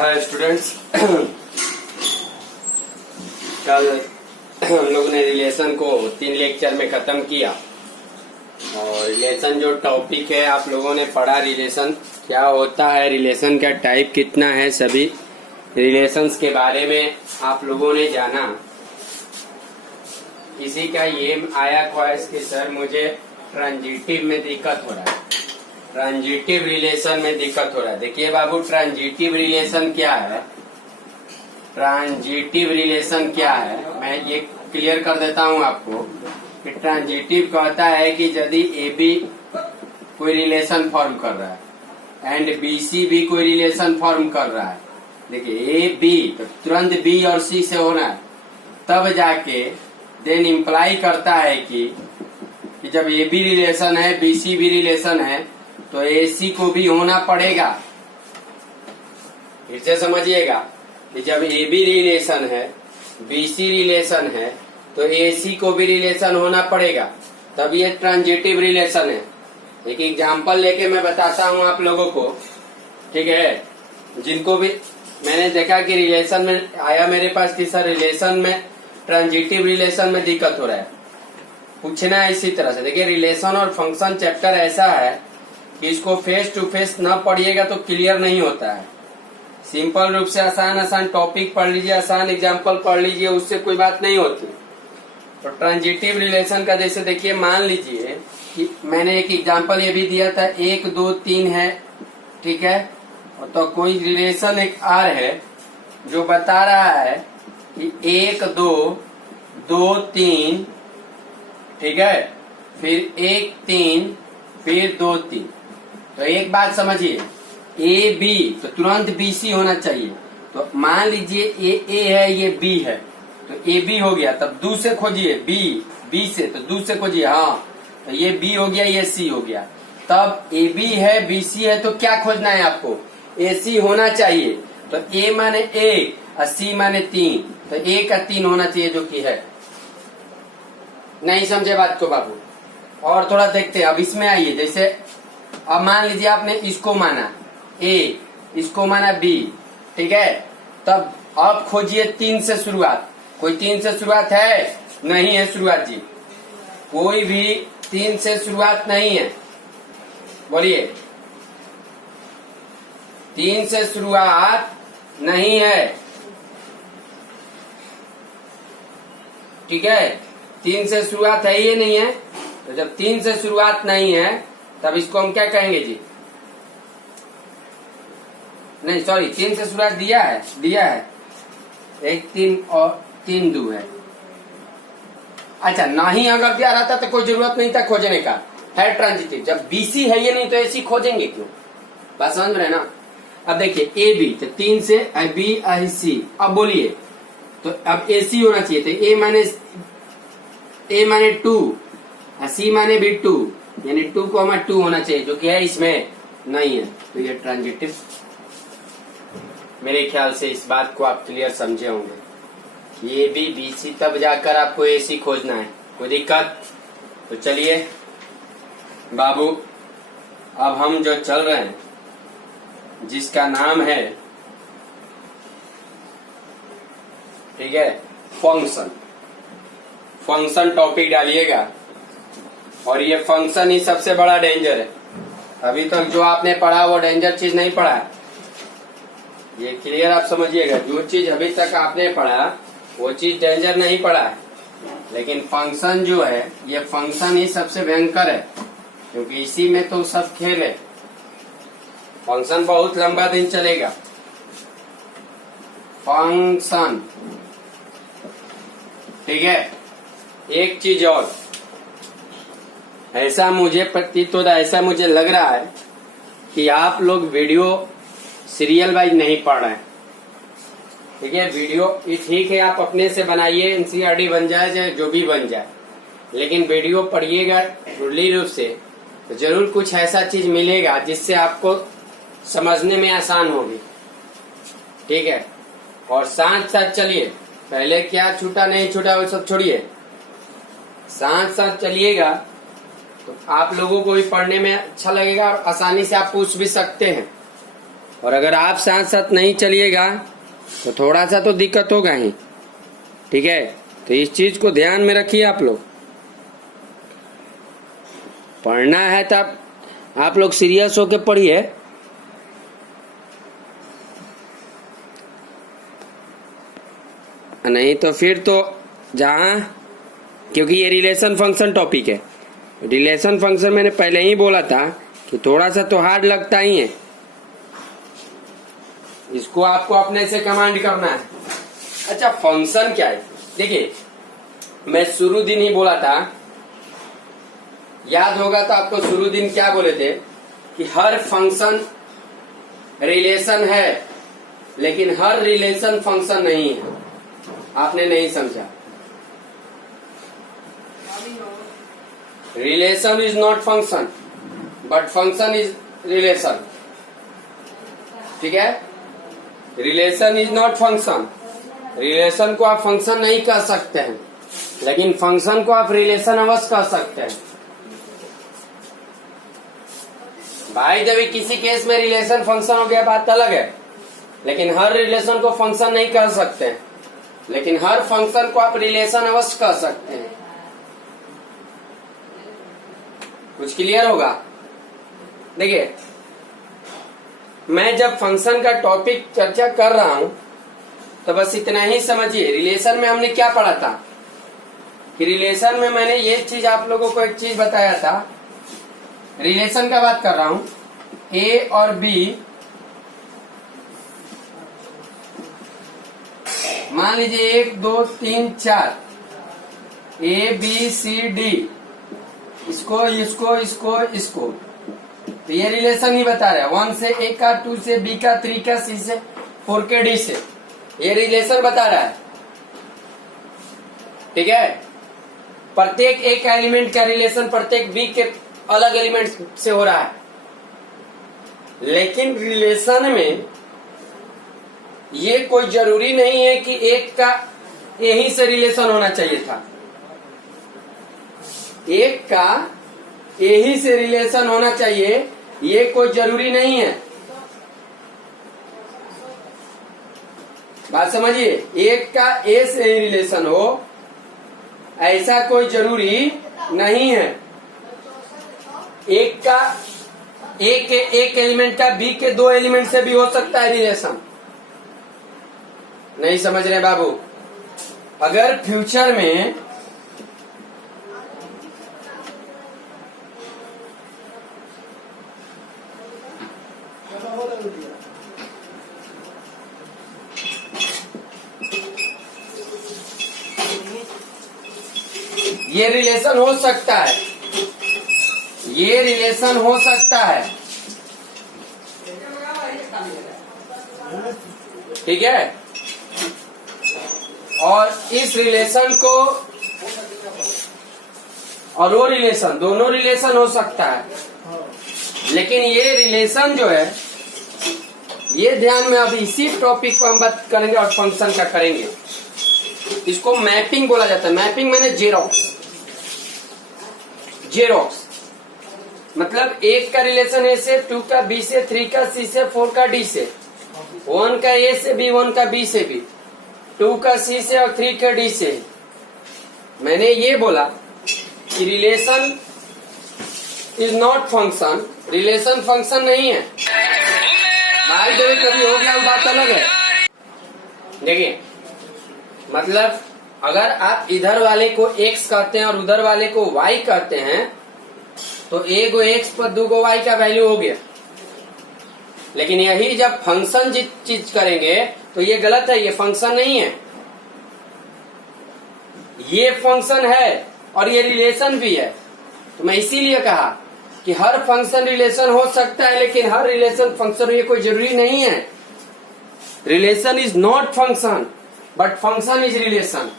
Hi students. कल हम लोग ने रिलेशन को 3 लेक्चर में खत्म किया और रिलेशन जो टॉपिक है आप लोगों ने पढ़ा, रिलेशन क्या होता है, रिलेशन का टाइप कितना है, सभी रिलेशंस के बारे में आप लोगों ने जाना। किसी का ये आया ख्वाहिश कि सर मुझे ट्रांजिटिव में दिक्कत हो रहा है, ट्रांजिटिव रिलेशन में दिक्कत हो रहा है। देखिए बाबू, ट्रांजिटिव रिलेशन क्या है, ट्रांजिटिव रिलेशन क्या है मैं ये क्लियर कर देता हूं आपको कि ट्रांजिटिव कहता है कि यदि ए बी कोई रिलेशन फॉर्म कर रहा है एंड बी सी भी कोई रिलेशन फॉर्म कर रहा है, देखिए ए बी तो तुरंत बी और सी से होना है, तब जाके देन इम्प्लाई करता है कि जब ए बी रिलेशन है बी सी भी रिलेशन है तो ए सी को भी होना पड़ेगा। फिर से समझिएगा कि जब ए बी रिलेशन है बी सी रिलेशन है तो ए सी को भी रिलेशन होना पड़ेगा, तब ये ट्रांजिटिव रिलेशन है। एक एग्जांपल लेके मैं बताता हूं आप लोगों को, ठीक है। जिनको भी मैंने देखा कि रिलेशन में आया मेरे पास कि सर रिलेशन में ट्रांजिटिव रिलेशन में दिक्कत हो रहा है, पूछना है इसी तरह से। देखिए रिलेशन और फंक्शन चैप्टर ऐसा है कि इसको फेस टू फेस न पढ़िएगा तो क्लियर नहीं होता है। सिंपल रूप से आसान आसान टॉपिक पढ़ लीजिए, आसान एग्जांपल पढ़ लीजिए, उससे कोई बात नहीं होती। तो ट्रांजिटिव रिलेशन का जैसे देखिए, मान लीजिए कि मैंने एक एग्जांपल ये भी दिया था, 1 2 3 है, ठीक है। तो कोई रिलेशन एक आर है जो बता रहा है कि 1 2 2 3, ठीक है, फिर 1 3 फिर 2 3। तो एक बात समझिए, ए बी तो तुरंत बी सी होना चाहिए। तो मान लीजिए ए है, ये बी है, तो ए बी हो गया, तब दू से खोजिए बी से, तो दू से खोजिए, हाँ तो ये बी हो गया, ये सी हो गया। तब ए बी है बी सी है तो क्या खोजना है आपको, ए सी होना चाहिए। तो ए माने 1 और सी माने 3, तो 1 का 3 होना चाहिए जो कि है। नहीं समझे बात को बाबू? और थोड़ा देखते हैं। अब इसमें आइए, जैसे अब मान लीजिए आपने इसको माना ए, इसको माना बी, ठीक है। तब अब खोजिए 3 से शुरुआत। कोई 3 से शुरुआत है? नहीं है शुरुआत जी, कोई भी 3 से शुरुआत नहीं है। बोलिए, 3 से शुरुआत नहीं है, ठीक है। 3 से शुरुआत है ये नहीं है। तो जब 3 से शुरुआत नहीं है तब इसको हम क्या कहेंगे जी? नहीं सॉरी, 3 से शुरुआत दिया है 1 3 और 3 2 है। अच्छा, नहीं अगर दिया रहता तो कोई जरूरत नहीं था खोजने का, है ट्रांजिटिव। जब बीसी है ये नहीं तो एसी खोजेंगे क्यों? बात समझ रहे ना? अब देखिए ए बी, तो 3 से बी आई सी। अब बोलिए, तो अब ए सी होना चाहिए, तो ए माने 2 सी माने भी 2, यानी 2,2 होना चाहिए, जो कि है इसमें नहीं है। तो ये ट्रांजिटिव। मेरे ख्याल से इस बात को आप क्लियर समझे होंगे। ये भी बी सी, तब जाकर आपको ए सी खोजना है। कोई दिक्कत? तो चलिए बाबू, अब हम जो चल रहे हैं जिसका नाम है, ठीक है, फंक्शन। फंक्शन टॉपिक डालिएगा, और ये फंक्शन ही सबसे बड़ा डेंजर है। अभी तक जो आपने पढ़ा वो डेंजर चीज नहीं पढ़ा है, ये क्लियर आप समझिएगा। जो चीज अभी तक आपने पढ़ा वो चीज डेंजर नहीं पढ़ा है, लेकिन फंक्शन जो है ये फंक्शन ही सबसे भयंकर है, क्योंकि इसी में तो सब खेल है। फंक्शन बहुत लंबा दिन चलेगा। फंक्शन, ठीक है। एक चीज और, ऐसा मुझे प्रतीत होता है, ऐसा मुझे लग रहा है कि आप लोग वीडियो सीरियल वाइज नहीं पढ़ रहे हैं, ठीक है। वीडियो ये ठीक है, आप अपने से बनाइए, एनसीईआरटी बन जाए चाहे जो भी बन जाए, लेकिन वीडियो पढ़िएगा खुली रूप से तो जरूर कुछ ऐसा चीज मिलेगा जिससे आपको समझने में आसान होगी, ठीक है। और साथ साथ चलिए, पहले क्या छूटा नहीं छूटा वो सब छोड़िए, साथ साथ चलिएगा तो आप लोगों को भी पढ़ने में अच्छा लगेगा और आसानी से आप पूछ भी सकते हैं। और अगर आप साथ साथ नहीं चलिएगा तो थोड़ा सा तो दिक्कत होगा ही। ठीक है, तो इस चीज को ध्यान में रखिए। आप लोग पढ़ना है तो आप लोग सीरियस होके पढ़िए। नहीं तो फिर तो जहां, क्योंकि ये रिलेशन फंक्शन टॉपिक है। रिलेशन फंक्शन मैंने पहले ही बोला था कि थोड़ा सा तो हार्ड लगता ही है। इसको आपको अपने से कमांड करना है। अच्छा, फंक्शन क्या है? देखिए, मैं शुरू दिन ही बोला था, याद होगा तो आपको शुरू दिन क्या बोले थे कि हर फंक्शन रिलेशन है, लेकिन हर रिलेशन फंक्शन नहीं है। आपने नहीं समझा। Relation is not function, but function is relation. ठीक है, relation is not function. Relation को आप फंक्शन नहीं कह सकते हैं, लेकिन फंक्शन को आप रिलेशन अवश्य कह सकते हैं। भाई, जब किसी केस में रिलेशन फंक्शन हो गया बात अलग है, लेकिन हर रिलेशन को फंक्शन नहीं कह सकते हैं, लेकिन हर फंक्शन को आप रिलेशन अवश्य कह सकते हैं। कुछ क्लियर होगा? देखिए, मैं जब फंक्शन का टॉपिक चर्चा कर रहा हूं तो बस इतना ही समझिए। रिलेशन में हमने क्या पढ़ा था कि रिलेशन में मैंने ये चीज आप लोगों को एक चीज बताया था। रिलेशन का बात कर रहा हूं, ए और बी, मान लीजिए 1 2 3 4, ए बी सी डी, इसको इसको इसको इसको, तो ये रिलेशन ही बता रहा है। 1 से ए का, 2 से बी का, 3 का सी से, 4 के डी से, ये रिलेशन बता रहा है। ठीक है, प्रत्येक एक एलिमेंट का रिलेशन प्रत्येक बी के अलग एलिमेंट से हो रहा है। लेकिन रिलेशन में ये कोई जरूरी नहीं है कि एक का यही से रिलेशन होना चाहिए था। एक का यही से रिलेशन होना चाहिए, ये कोई जरूरी नहीं है। बात समझिए, एक का ए से ही रिलेशन हो ऐसा कोई जरूरी नहीं है। एक का एक एलिमेंट का बी के 2 एलिमेंट से भी हो सकता है रिलेशन। नहीं समझ रहे बाबू? अगर फ्यूचर में ये रिलेशन हो सकता है, ये रिलेशन हो सकता है। ठीक है, और इस रिलेशन को और वो रिलेशन, दोनों रिलेशन हो सकता है। लेकिन ये रिलेशन जो है, ये ध्यान में अभी इसी टॉपिक पर हम बात करेंगे और फंक्शन का करेंगे। इसको मैपिंग बोला जाता है। मैपिंग मैंने जेरोक्स। जेरोक्स मतलब एक का रिलेशन ए से, 2 का बी से, 3 का सी से, 4 का डी से, 1 का ए से बी, 1 का बी से बी, 2 का सी से और 3 का डी से। मैंने ये बोला कि relation is not function, relation function नहीं है। भाई जब कभी हो गया बात अलग है। देखिए, मतलब अगर आप इधर वाले को x कहते हैं और उधर वाले को y कहते हैं तो एक x पर 2 y का वैल्यू हो गया। लेकिन यही जब फंक्शन चीज करेंगे तो ये गलत है, ये फंक्शन नहीं है। ये फंक्शन है और ये रिलेशन भी है। तो मैं इसीलिए कहा कि हर फंक्शन रिलेशन हो सकता है, लेकिन हर रिलेशन फंक्शन ये कोई जरूरी नहीं है। Relation is not function but function is relation.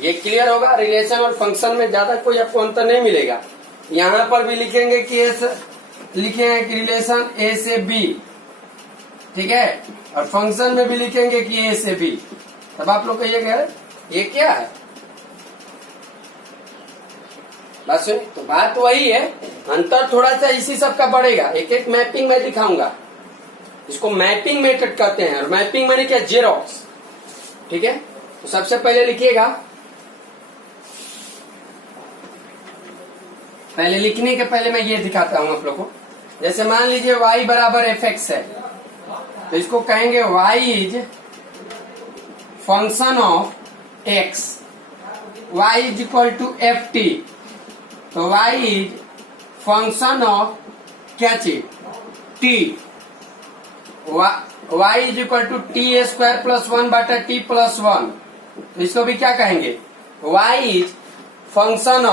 ये क्लियर होगा? रिलेशन और फंक्शन में ज्यादा कोई आपको अंतर नहीं मिलेगा। यहाँ पर भी लिखेंगे कि लिखेंगे कि रिलेशन ए से बी, ठीक है, और फंक्शन में भी लिखेंगे कि ए से बी। तब आप लोग कहिएगा ये क्या है? बस तो बात वही है, अंतर थोड़ा सा इसी सब का बढ़ेगा। एक एक मैपिंग में दिखाऊंगा। इसको मैपिंग मेथड कहते हैं। और मैपिंग माने क्या? जेरॉक्स। ठीक है, तो सबसे पहले लिखिएगा, पहले लिखने के पहले मैं ये दिखाता हूं आप लोग को। जैसे मान लीजिए y बराबर एफ एक्स है, तो इसको कहेंगे y is function of x, y is equal to f t. तो y इज फंक्शन ऑफ क्या चीज? t। y is equal to t square plus 1 बटा टी प्लस 1। तो इसको भी क्या कहेंगे? y is function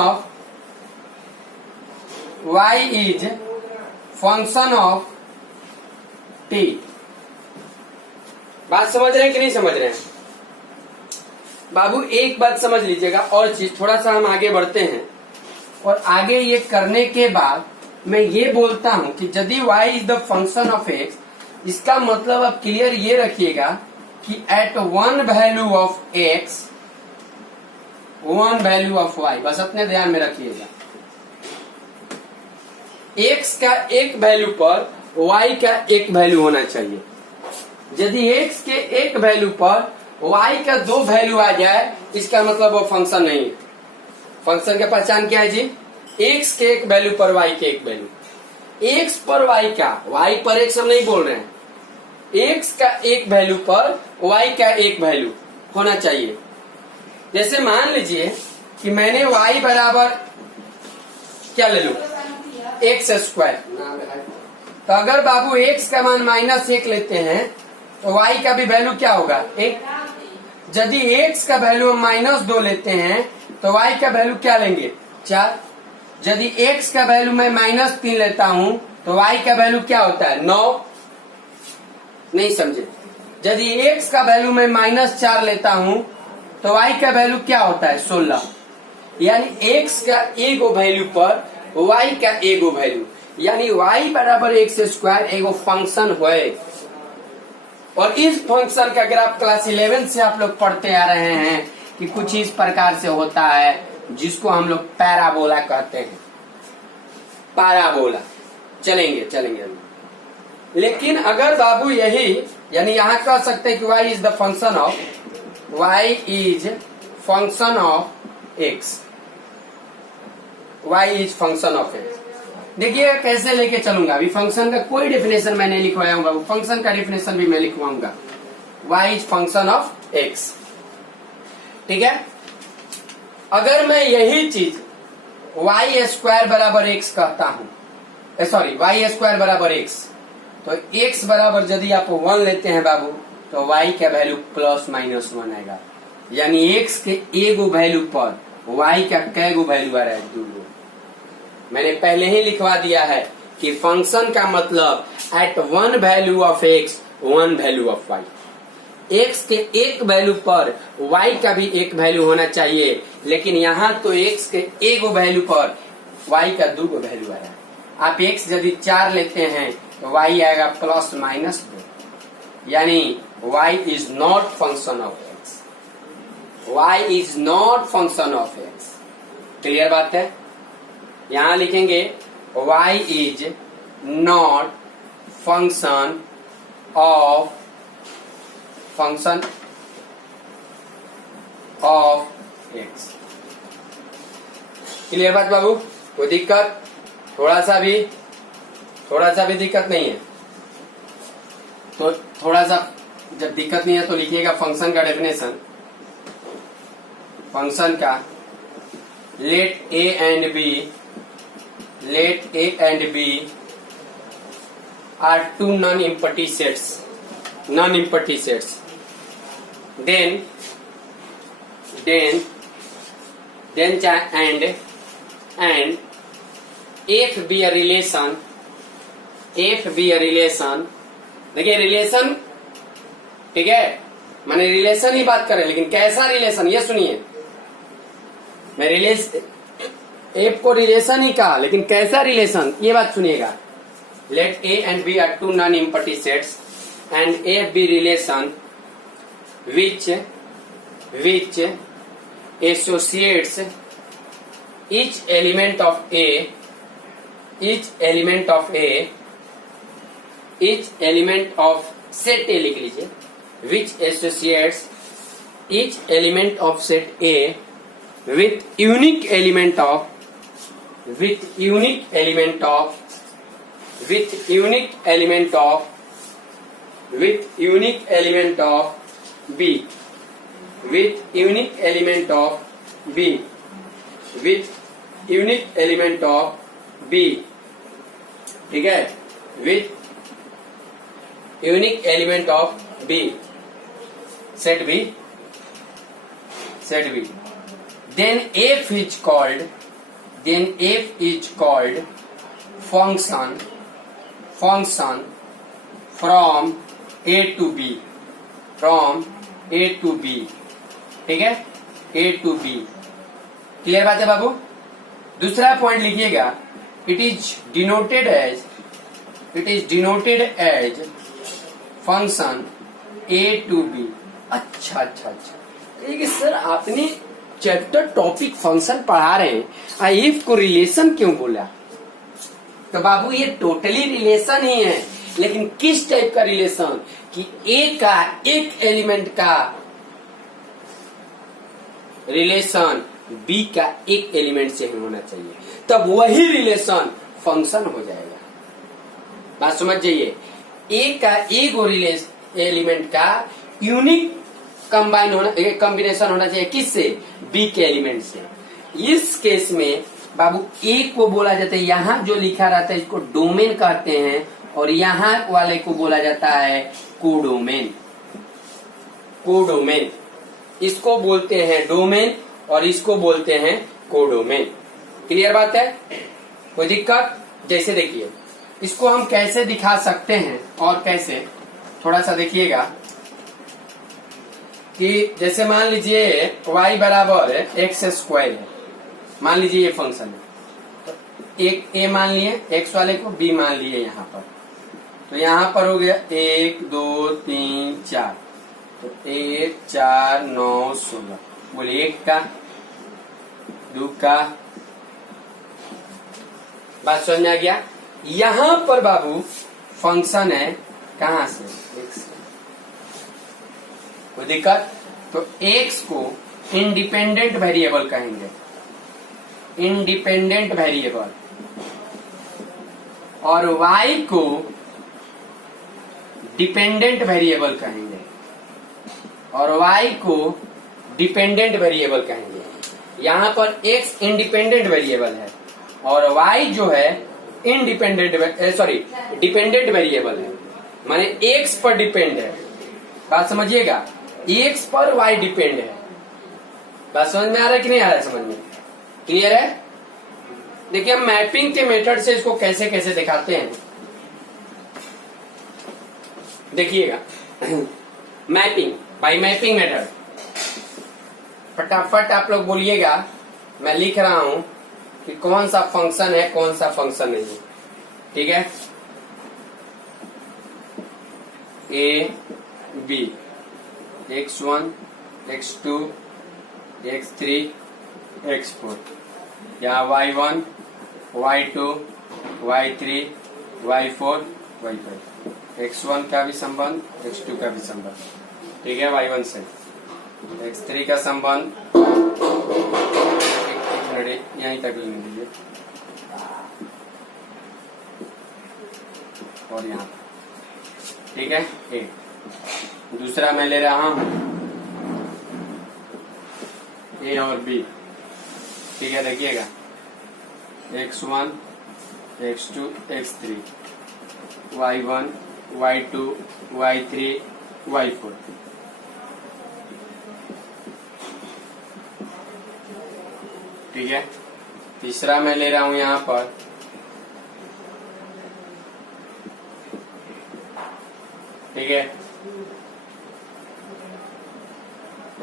of t। बात समझ रहे हैं कि नहीं समझ रहे हैं? बाबू एक बात समझ लीजिएगा और चीज, थोड़ा सा हम आगे बढ़ते हैं और आगे ये करने के बाद मैं ये बोलता हूं कि यदि y is the function of x, इसका मतलब आप क्लियर ये रखिएगा कि at one value of x one value of y, बस अपने ध्यान में रखिएगा। x का एक वैल्यू पर y का एक वैल्यू होना चाहिए। यदि x के एक वैल्यू पर y का दो वैल्यू आ जाए, इसका मतलब वो फंक्शन नहीं है। फंक्शन की पहचान क्या है जी? x के एक वैल्यू पर y के एक वैल्यू। x पर y का, y पर x हम नहीं बोल रहे हैं, x का एक वैल्यू पर y का एक वैल्यू होना चाहिए। जैसे मान लीजिए कि मैंने y बराबर क्या ले लूं? X square. तो अगर बाबू x का मान -1 लेते हैं तो y का भी वैल्यू क्या होगा? 1। यदि x का वैल्यू हम -2 लेते हैं तो y का वैल्यू क्या लेंगे? 4। यदि x का वैल्यू मैं -3 लेता हूं तो y का वैल्यू क्या होता है? 9। नहीं समझे? यदि x का वैल्यू मैं -4 लेता हूं तो y का वैल्यू क्या होता है? 16। यानी x का एगो वैल्यू पर y का एगो वैल्यू, यानी y बराबर एक्स स्क्वायर एगो फंक्शन है। और इस फंक्शन का ग्राफ क्लास 11 से आप लोग पढ़ते आ रहे हैं कि कुछ इस प्रकार से होता है, जिसको हम लोग पैराबोला कहते हैं। पैराबोला चलेंगे। लेकिन अगर बाबू यही, यानी यहां कह सकते हैं कि y is the function of, y is function of x, y is function of x। देखिए कैसे लेके चलूंगा। अभी फंक्शन का कोई डेफिनेशन मैं नहीं लिखवाया हूँ, फंक्शन का डेफिनेशन भी मैं लिखवाऊंगा। y is function of x। ठीक है, अगर मैं यही चीज y स्क्वायर बराबर x कहता हूं, सॉरी y स्क्वायर बराबर x, तो x बराबर यदि आप 1 लेते हैं बाबू तो y का वैल्यू ±1 आएगा। यानी x के एगो वैल्यू पर y का कैगो वैल्यू आ रहा है? 2। मैंने पहले ही लिखवा दिया है कि फंक्शन का मतलब at one value of x one value of y। x के एक वैल्यू पर y का भी एक वैल्यू होना चाहिए, लेकिन यहाँ तो x के एक वैल्यू पर y का 2 वैल्यू आया। आप x यदि 4 लेते हैं तो y आएगा ±2, यानी y is not function of x। y is not function of x। Clear बात है? यहां लिखेंगे y is not function of x। Clear बात बाबू? कोई दिक्कत? थोड़ा सा भी दिक्कत नहीं है? तो थोड़ा सा जब दिक्कत नहीं है तो लिखिएगा फंक्शन का डेफिनेशन। फंक्शन का let a and b are two non-empty sets, then and if be a relation, देखिए रिलेशन, ठीक है, माने रिलेशन ही बात कर रहे हैं, लेकिन कैसा रिलेशन ये सुनिए। मैं एफ को रिलेशन ही कहा, लेकिन कैसा रिलेशन ये बात सुनिएगा। Let A and B are two non empty sets and f be relation which associates each element of A each element of set A लिख लीजिए, which associates each element of set A with unique element of B ठीक है, with unique element of B, set B, then f is called function from A to B, ठीक है, A to B। Clear बात है बाबू। दूसरा point लिखिएगा, it is denoted as function A to B। अच्छा, देखिए सर आपने चैप्टर टॉपिक फंक्शन पढ़ा रहे हैं, एफ को रिलेशन क्यों बोला? तो बाबू ये टोटली रिलेशन ही है, लेकिन किस टाइप का रिलेशन कि ए का एक एलिमेंट का रिलेशन बी का एक एलिमेंट से ही होना चाहिए, तब वही रिलेशन फंक्शन हो जाएगा। बात समझ जाइए, ए का एक एलिमेंट का यूनिक कॉम्बिनेशन होना चाहिए, किससे? बी के एलिमेंट से। इस केस में बाबू ए को बोला जाता है, यहाँ जो लिखा रहता है इसको डोमेन कहते हैं, और यहाँ वाले को बोला जाता है कोडोमेन। इसको बोलते हैं डोमेन और इसको बोलते हैं कोडोमेन। क्लियर बात है? कोई दिक्कत? जैसे देखिए इसको हम कैसे दिखा सकते हैं और कैसे, थोड़ा सा देखिएगा कि जैसे मान लीजिए y बराबर एक्स स्क्वायर है, मान लीजिए ये फंक्शन है, तो एक a मान लिए x वाले को, b मान लिए यहाँ पर, तो यहाँ पर हो गया 1 2 3 4, तो 1 4 9 16, बोलिए 1 का 2 का। बात समझ में आ गया? यहाँ पर बाबू फंक्शन है कहाँ से? x। कोई दिक्कत? तो x को इंडिपेंडेंट वेरिएबल कहेंगे, और y को डिपेंडेंट वेरिएबल कहेंगे, यहाँ पर x इंडिपेंडेंट वेरिएबल है और y जो है डिपेंडेंट वेरिएबल है, माने x पर डिपेंड है। बात समझिएगा, x पर y डिपेंड है। बात समझ में आ रहा है कि नहीं आ रहा है? समझ में क्लियर है? देखिए हम मैपिंग के मेथड से इसको कैसे कैसे दिखाते हैं, देखिएगा। मैपिंग बाय मैपिंग मेथड, फटाफट आप लोग बोलिएगा, मैं लिख रहा हूं कि कौन सा फंक्शन है कौन सा फंक्शन नहीं है, ठीक है? A B, x1 x2 x3 x4, यहाँ y1 y2 y3 y4 y5, x1 का भी संबंध x2 का भी संबंध, ठीक है, y1 से x3 का संबंध, यहीं तक लेने दीजिए, और यहाँ, ठीक है। एक दूसरा मैं ले रहा हूं ए और बी, ठीक है, देखिएगा x1 x2 x3 y1 y2 y3 y4, ठीक है। तीसरा मैं ले रहा हूं यहां पर ठीक है,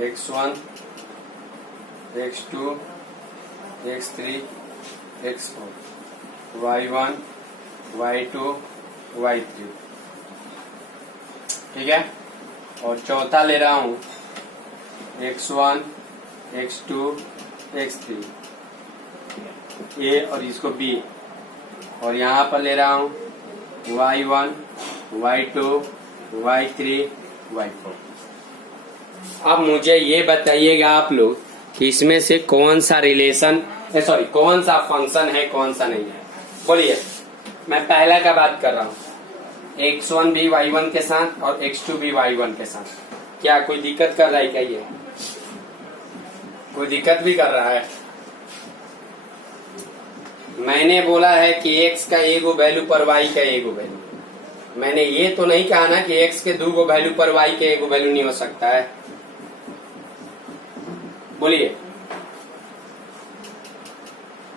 x1 x2 x3 x4 y1 y2 y3, ठीक है। और चौथा ले रहा हूं x1 x2 x3 ए और इसको बी, और यहाँ पर ले रहा हूं y1 y2 y3 y4। अब मुझे ये बताइएगा आप लोग कि इसमें से कौन सा रिलेशन कौन सा फंक्शन है कौन सा नहीं है। बोलिए, मैं पहला का बात कर रहा हूँ, x1 भी y1 के साथ और x2 भी y1 के साथ। क्या कोई दिक्कत कर रहा है क्या? ये कोई दिक्कत भी कर रहा है? मैंने बोला है कि x का एगो वैल्यू पर y का एगो वैल्यू। मैंने ये तो नहीं कहा ना कि x के दूगो वैल्यू पर y के एगो वैल्यू नहीं हो सकता है। बोलिए,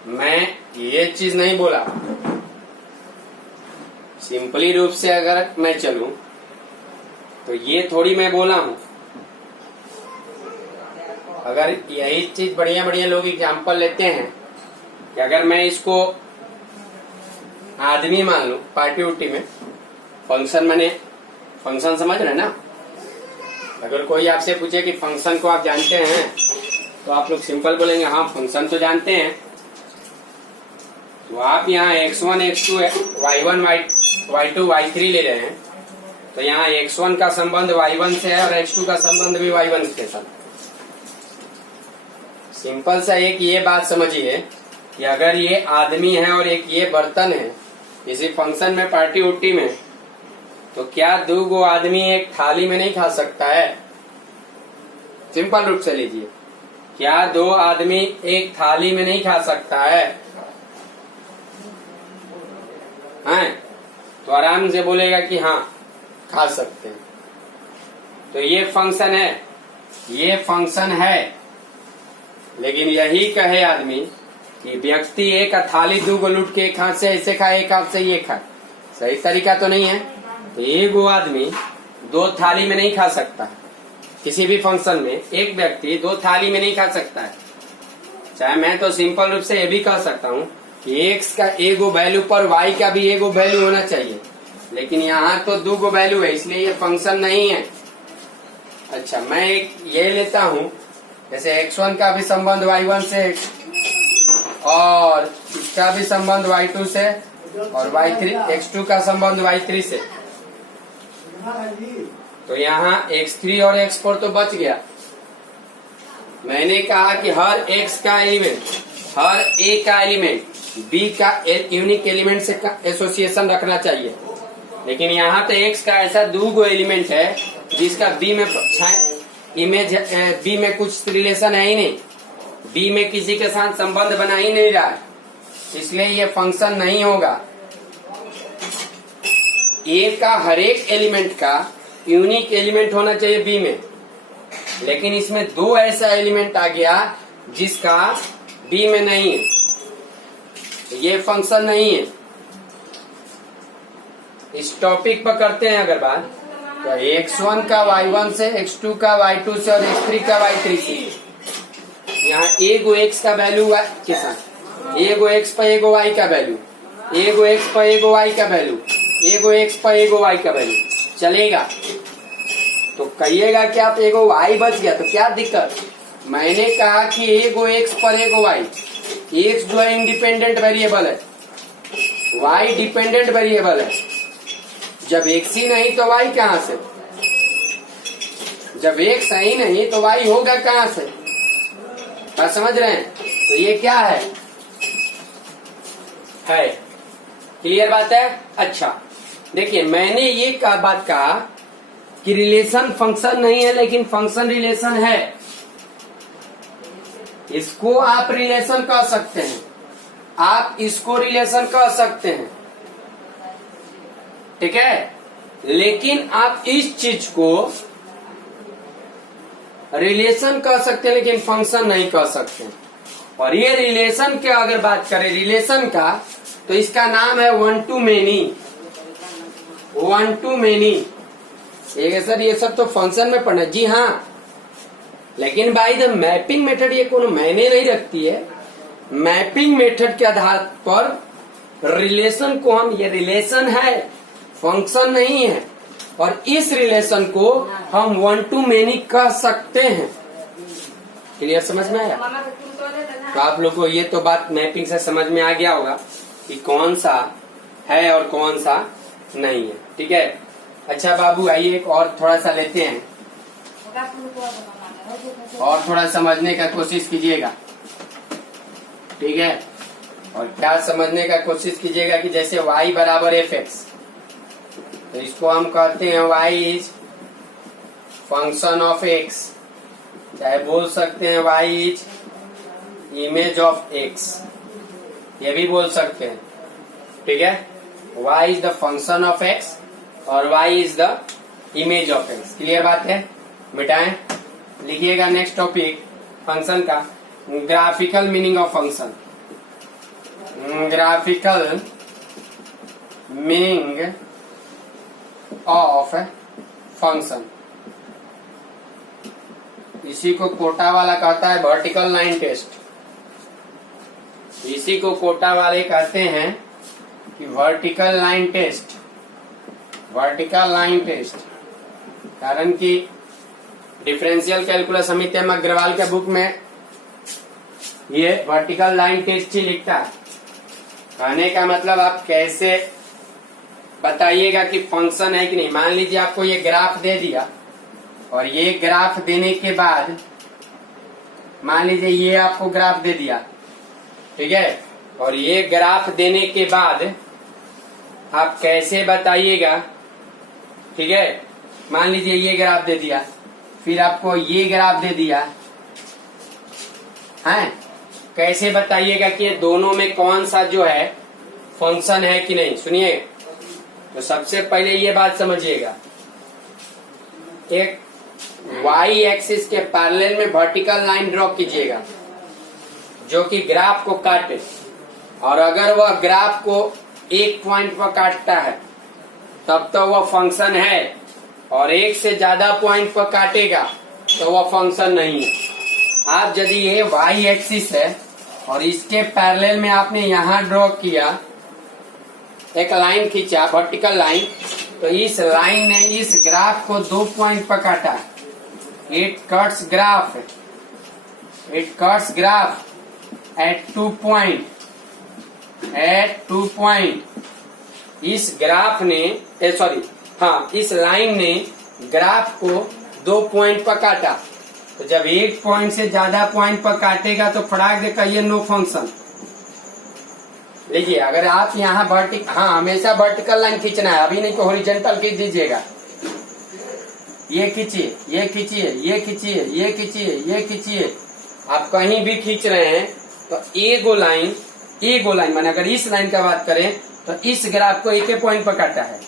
मैं ये चीज नहीं बोला। सिंपली रूप से अगर मैं चलूं तो ये थोड़ी मैं बोला हूं। अगर यही चीज बढ़िया बढ़िया लोग एग्जाम्पल लेते हैं कि अगर मैं इसको आदमी मान लूं, पार्टी उटी में फंक्शन, मैंने फंक्शन समझ रहे ना। अगर कोई आपसे पूछे कि फंक्शन को आप जानते हैं तो आप लोग सिंपल बोलेंगे हाँ फंक्शन तो जानते हैं। तो आप यहाँ x1 x2 y1 y2 y3 ले रहे हैं तो यहाँ x1 का संबंध y1 से है और x2 का संबंध भी y1 के साथ। सिंपल सा एक ये बात समझिए कि अगर ये आदमी है और एक ये बर्तन है किसी फंक्शन में, पार्टी उट्टी में, तो क्या दो गो आदमी एक थाली में नहीं खा सकता है? सिंपल रूप से लीजिए, क्या दो आदमी एक थाली में नहीं खा सकता है? हैं? तो आराम से बोलेगा कि हाँ खा सकते हैं। तो ये फंक्शन है, ये फंक्शन है। लेकिन यही कहे आदमी कि व्यक्ति एक थाली दो गो लूट के एक हाथ से ऐसे खाए एक हाथ से ये खाए, सही तरीका तो नहीं है। तो एक वो आदमी दो थाली में नहीं खा सकता है। किसी भी फंक्शन में एक व्यक्ति दो थाली में नहीं खा सकता है। चाहे मैं तो सिंपल रूप से ये भी कह सकता हूँ कि x का एगो वैल्यू पर y का भी एगो वैल्यू होना चाहिए, लेकिन यहाँ तो दो गो वैल्यू है इसलिए ये फंक्शन नहीं है। अच्छा, मैं एक ये लेता हूँ, जैसे x1 का भी संबंध y1 से और इसका भी संबंध y2 से और x2 का संबंध y3 से। तो यहाँ x3 और x4 तो बच गया। मैंने कहा कि हर x का एलिमेंट, हर a का एलिमेंट b का यूनिक एलिमेंट से एसोसिएशन रखना चाहिए। लेकिन यहाँ तो x का ऐसा दो गो एलिमेंट है जिसका b में इमेज b में कुछ रिलेशन है ही नहीं, b में किसी के साथ संबंध बना ही नहीं रहा है, इसलिए ये फंक्शन नहीं होगा। a का हर एक एलिमेंट का यूनिक एलिमेंट होना चाहिए b में, लेकिन इसमें दो ऐसा एलिमेंट आ गया जिसका b में नहीं है, ये फंक्शन नहीं है। इस टॉपिक पर करते हैं अगर बात, तो x1 का y1 से, x2 का y2 से और x3 का y3 से। यहाँ एगो x का वैल्यू के साथ एगो x पर एगो y का वैल्यू, एगो x पर एगो y का वैल्यू, एगो x पर एगो y का वैल्यू चलेगा। तो कहिएगा कि आप एगो y बच गया तो क्या दिक्कत? मैंने कहा कि एगो x पर एगो y, x जो है इंडिपेंडेंट वेरिएबल है, y डिपेंडेंट वेरिएबल है। जब x ही नहीं तो y कहाँ से? जब x ही नहीं तो y होगा कहाँ से? बात समझ रहे हैं? तो ये क्या है? क्लियर बात है? अच्छा देखिए, मैंने ये बात कहा कि रिलेशन फंक्शन नहीं है लेकिन फंक्शन रिलेशन है। इसको आप रिलेशन कह सकते हैं, आप इसको रिलेशन कह सकते हैं, ठीक है। लेकिन आप इस चीज को रिलेशन कह सकते हैं लेकिन फंक्शन नहीं कह सकते। और ये रिलेशन की अगर बात करें रिलेशन का, तो इसका नाम है one two many. One two many sir ये सब तो फंक्शन में पढ़ना, जी हाँ, लेकिन बाय द मैपिंग मेथड ये कोनो मायने नहीं रखती है। मैपिंग मेथड के आधार पर रिलेशन को हम, ये रिलेशन है फंक्शन नहीं है, और इस रिलेशन को हम वन टू मेनी कह सकते हैं। क्लियर समझ में आया? तो आप लोग को ये तो बात मैपिंग से समझ में आ गया होगा कि कौन सा है और कौन सा नहीं है। ठीक है, अच्छा बाबू आइए एक और थोड़ा सा लेते हैं और थोड़ा समझने का कोशिश कीजिएगा। ठीक है, और क्या समझने का कोशिश कीजिएगा कि जैसे y बराबर fx, तो इसको हम कहते हैं y is function of x, चाहे बोल सकते हैं y is image of x, ये भी बोल सकते हैं। ठीक है, y is the function of x और y is the image of x। Clear बात है, मिटाएं, लिखिएगा नेक्स्ट टॉपिक फंक्शन का, graphical meaning of function. Graphical meaning of function, इसी को कोटा वाला कहता है वर्टिकल लाइन टेस्ट। इसी को कोटा वाले कहते हैं कि vertical line test, vertical line test. कारण कि differential calculus Amit M Agarwal के बुक में ये वर्टिकल लाइन टेस्ट ही लिखता है। कहने का मतलब आप कैसे बताइएगा कि फंक्शन है कि नहीं। मान लीजिए आपको ये ग्राफ दे दिया और ये ग्राफ देने के बाद मान लीजिए ये आपको ग्राफ दे दिया, ठीक है, और ये ग्राफ देने के बाद आप कैसे बताइएगा। ठीक है, मान लीजिए ये ग्राफ दे दिया, फिर आपको ये ग्राफ दे दिया है, कैसे बताइएगा कि ये दोनों में कौन सा जो है फंक्शन है कि नहीं। सुनिए, तो सबसे पहले ये बात समझिएगा, एक y एक्सिस के पैरेलल में वर्टिकल लाइन ड्रॉ कीजिएगा जो कि ग्राफ को काटे, और अगर वह ग्राफ को एक पॉइंट पर काटता है तब तो वह फंक्शन है, और एक से ज्यादा पॉइंट पर काटेगा तो वह फंक्शन नहीं है। आप यदि ये y एक्सिस है और इसके पैरेलल में आपने यहाँ ड्रॉ किया, एक लाइन खींचा वर्टिकल लाइन, तो इस लाइन ने इस ग्राफ को 2 पॉइंट पर काटा। It cuts graph at 2 point, इस ग्राफ ने इस लाइन ने ग्राफ को 2 पॉइंट पर काटा। तो जब एक पॉइंट से ज्यादा पॉइंट पर काटेगा तो फटाक दे कहिए नो फंक्शन। लीजिए, अगर आप यहाँ हमेशा वर्टिकल लाइन खींचना है, अभी नहीं तो हॉरिजॉन्टल खींच दीजिएगा। ये खींचिए, ये खींचिए, ये खींचिए, ये खींचिए, ये खींचिए, आप कहीं भी खींच रहे हैं तो एगो लाइन माने अगर इस लाइन का बात करें तो इस ग्राफ को एक पॉइंट पर काटा है,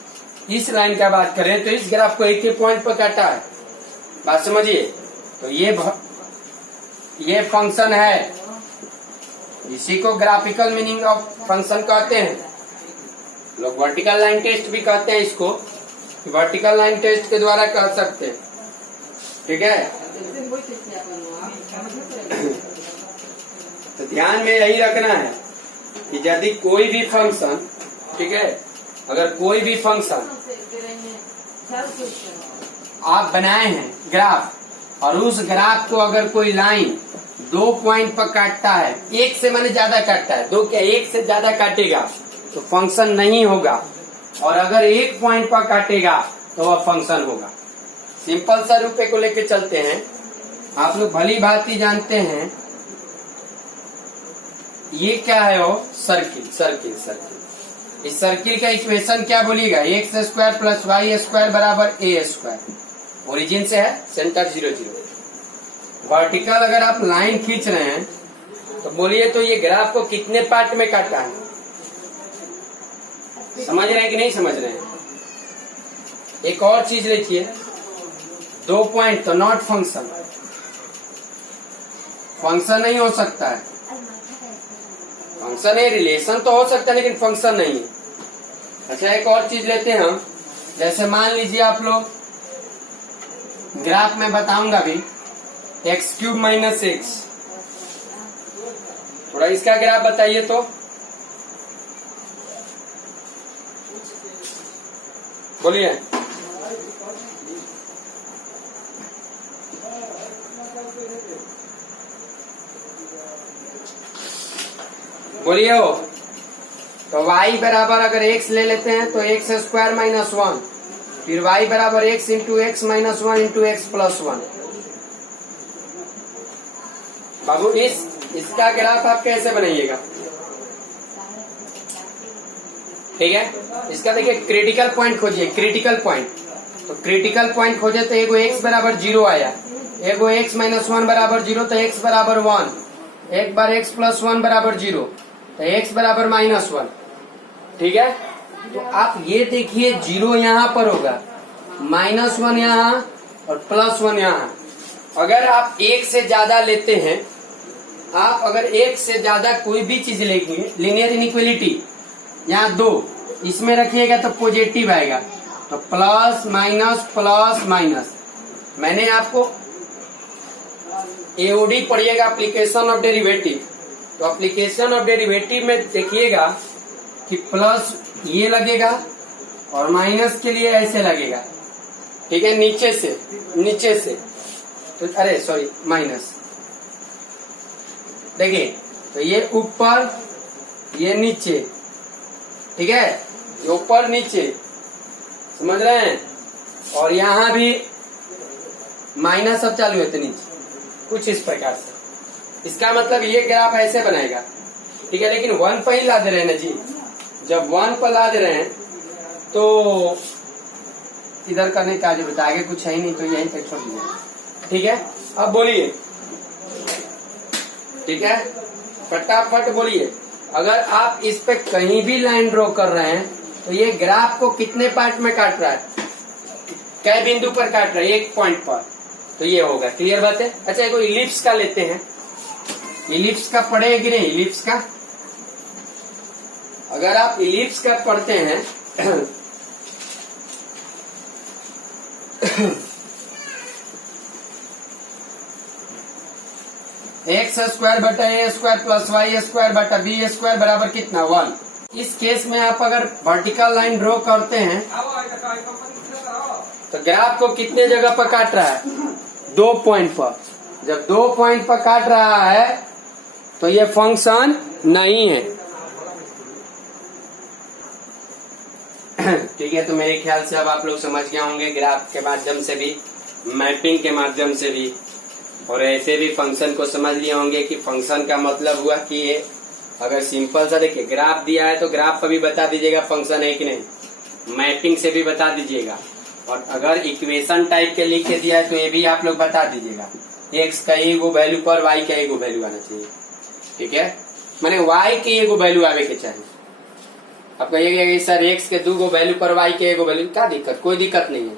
इस लाइन का बात करें तो इस ग्राफ को एक पॉइंट पर काटा है। बात समझिए, तो ये फंक्शन है, इसी को ग्राफिकल मीनिंग ऑफ फंक्शन कहते हैं। लोग वर्टिकल लाइन टेस्ट भी कहते हैं इसको, वर्टिकल लाइन टेस्ट के द्वारा कह सकते हैं। ठीक है, तो ध्यान में यही रखना है कि यदि कोई भी फंक्शन, ठीक है, अगर कोई भी फंक्शन आप बनाए हैं ग्राफ, और उस ग्राफ को अगर कोई लाइन 2 पॉइंट पर काटता है, एक से माने ज्यादा काटता है, 2 क्या एक से ज्यादा काटेगा तो फंक्शन नहीं होगा, और अगर 1 पॉइंट पर काटेगा तो वह फंक्शन होगा। सिंपल सा रूपए को लेके चलते हैं, आप लोग भली भांति जानते हैं ये क्या है, वो सर्किल। इस सर्किल का इक्वेशन क्या बोलिएगा, x² + y² बराबर a²। ओरिजिन से है, सेंटर 0 0। वर्टिकल अगर आप लाइन खींच रहे हैं तो बोलिए तो ये ग्राफ को कितने पार्ट में काटा है, समझ रहे हैं कि नहीं समझ रहे हैं। एक और चीज लिखिए, 2 पॉइंट तो नॉट फंक्शन, फंक्शन नहीं हो सकता है। फंक्शन है, रिलेशन तो हो सकता है लेकिन फंक्शन नहीं है। अच्छा, एक और चीज लेते हैं हम, जैसे मान लीजिए आप लोग ग्राफ में बताऊंगा भी x³ - x, थोड़ा इसका ग्राफ बताइए तो। बोलिए, बोलिए हो तो y बराबर अगर x ले लेते हैं तो x स्क्वायर माइनस 1, फिर y बराबर x into x minus 1 into x plus 1। बाबू इसका ग्राफ आप कैसे बनाइएगा? ठीक है, इसका देखिए क्रिटिकल पॉइंट खोजिए, क्रिटिकल पॉइंट। तो क्रिटिकल पॉइंट खोजे तो एगो x बराबर 0 आया, एगो x माइनस 1 बराबर 0 तो x बराबर 1, एक बार x प्लस 1 बराबर 0 तो x बराबर माइनस 1। ठीक है, तो आप ये देखिए 0 यहाँ पर होगा, माइनस 1 यहाँ और प्लस 1 यहाँ। अगर आप एक से ज्यादा लेते हैं, आप अगर एक से ज्यादा कोई भी चीज लेंगे, लीनियर इनइक्वालिटी यहाँ 2 इसमें रखिएगा तो पॉजिटिव आएगा, तो प्लस माइनस। मैंने आपको एओडी पढ़िएगा, एप्लीकेशन ऑफ डेरिवेटिव। तो एप्लीकेशन ऑफ डेरिवेटिव में देखिएगा कि प्लस ये लगेगा और माइनस के लिए ऐसे लगेगा। ठीक है, नीचे से तो अरे सॉरी माइनस। देखिए तो ये ऊपर ये नीचे, ठीक है, ये ऊपर नीचे, समझ रहे हैं? और यहाँ भी माइनस सब चालू है तो नीचे, कुछ इस प्रकार से। इसका मतलब ये ग्राफ ऐसे बनेगा। ठीक है, लेकिन 1 पर ही ला दे रहे हैं ना जी। जब 1 पर ला दे रहे हैं तो इधर करने का जो बता, आगे कुछ है ही नहीं तो यहीं तक छोड़ दीजिए। ठीक है, अब बोलिए। ठीक है, फटाफट बोलिए। अगर आप इस पे कहीं भी लाइन ड्रॉ कर रहे हैं तो ये ग्राफ को कितने पार्ट में काट रहा है, कै बिंदु पर काट रहा है? एक पॉइंट पर। तो ये होगा, क्लियर बात है। अच्छा, एक इलिप्स का लेते हैं, इलिप्स का पढ़े कि नहीं? इलिप्स का अगर आप इलिप्स का पढ़ते हैं एक्स स्क्वायर बटा ए स्क्वायर प्लस वाई स्क्वायर बटा बी स्क्वायर बराबर कितना? 1। इस केस में आप अगर वर्टिकल लाइन ड्रॉ करते हैं तो ग्राफ को कितने जगह पर काट रहा है? 2 पॉइंट पर। जब 2 पॉइंट पर काट रहा है तो ये फंक्शन नहीं है। ठीक है, तो मेरे ख्याल से अब आप लोग समझ गए होंगे ग्राफ के माध्यम से भी, मैपिंग के माध्यम से भी, और ऐसे भी फंक्शन को समझ लिए होंगे कि फंक्शन का मतलब हुआ कि ये अगर सिंपल सा देखिए ग्राफ दिया है तो ग्राफ पर भी बता दीजिएगा फंक्शन है कि नहीं, मैपिंग से भी बता दीजिएगा, और अगर इक्वेशन टाइप के लिख के दिया है तो ये भी आप लोग बता दीजिएगा। एक्स का एगो वैल्यू पर वाई का एगो वैल्यू आना चाहिए। ठीक है, माने वाई के एगो वैल्यू आवे के चाहिए। आप कहिएगा सर एक्स के 2 वैल्यू पर वाई के एगो वैल्यू, क्या दिक्कत? कोई दिक्कत नहीं है।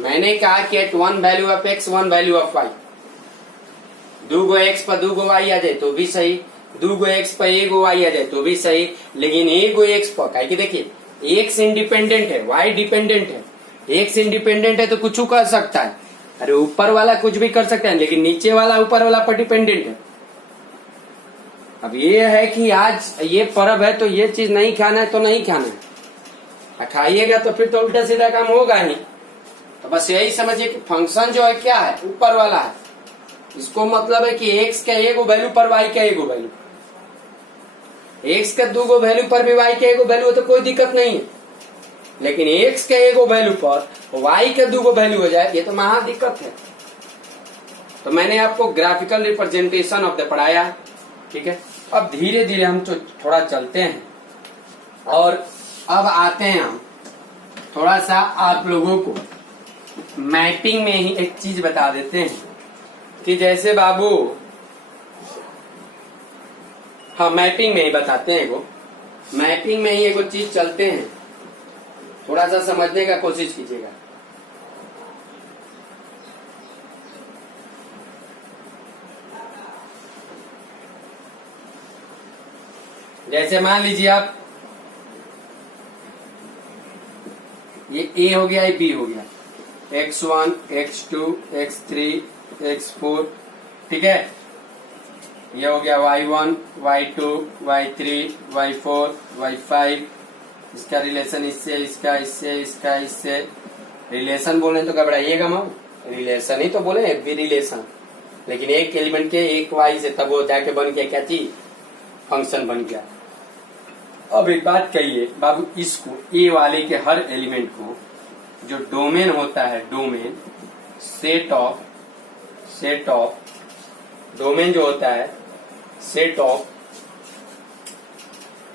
मैंने कहा कि at 1 value of x 1 value of y, 2 x पर 2 वाई आ जाए तो भी सही, 2 एक्स पर 1 वाई आ जाए तो भी सही, लेकिन 1 एक्स पर क्या कि देखिए एक्स इंडिपेंडेंट है, वाई डिपेंडेंट है। एक्स इंडिपेंडेंट है तो कुछ कर सकता है, अरे ऊपर वाला कुछ भी कर सकता है, लेकिन नीचे वाला ऊपर वाला पर डिपेंडेंट है। अब ये है कि आज ये पर्व है तो ये चीज नहीं खाना है तो नहीं खाना है, खाइएगा तो फिर तो उल्टा सीधा काम होगा ही। तो बस यही समझिए कि फंक्शन जो है क्या है, ऊपर वाला है। इसको मतलब है कि एक्स का एगो वैल्यू पर वाई का एगो वैल्यू, एक्स का 2 वैल्यू पर भी वाई का एगो वैल्यू हो तो कोई दिक्कत नहीं है, लेकिन एक्स के एगो वैल्यू पर वाई का 2 वैल्यू हो जाए ये तो महा दिक्कत है। तो मैंने आपको ग्राफिकल रिप्रेजेंटेशन ऑफ द पढ़ाया। ठीक है, अब धीरे धीरे हम तो थोड़ा चलते हैं और अब आते हैं हम थोड़ा सा आप लोगों को मैपिंग में ही एक चीज बता देते हैं कि जैसे बाबू, हाँ मैपिंग में ही बताते हैं, एगो मैपिंग में ही एगो चीज चलते हैं, थोड़ा सा समझने का कोशिश कीजिएगा। जैसे मान लीजिए आप ये ए हो गया, ये बी हो गया, x1, x2, x3, x4, ठीक है, ये हो गया y1, y2, y3, y4, y5, इसका रिलेशन इससे, इसका इससे, इसका इससे। रिलेशन बोले तो घबराइएगा माँ, रिलेशन ही तो बोले भी रिलेशन, लेकिन एक एलिमेंट के एक वाई से तब वो जाके बन गया क्या चीज, फंक्शन बन गया। अब एक बात कहिए बाबू, इसको ए वाले के हर एलिमेंट को जो डोमेन होता है, डोमेन सेट ऑफ डोमेन जो होता है सेट ऑफ,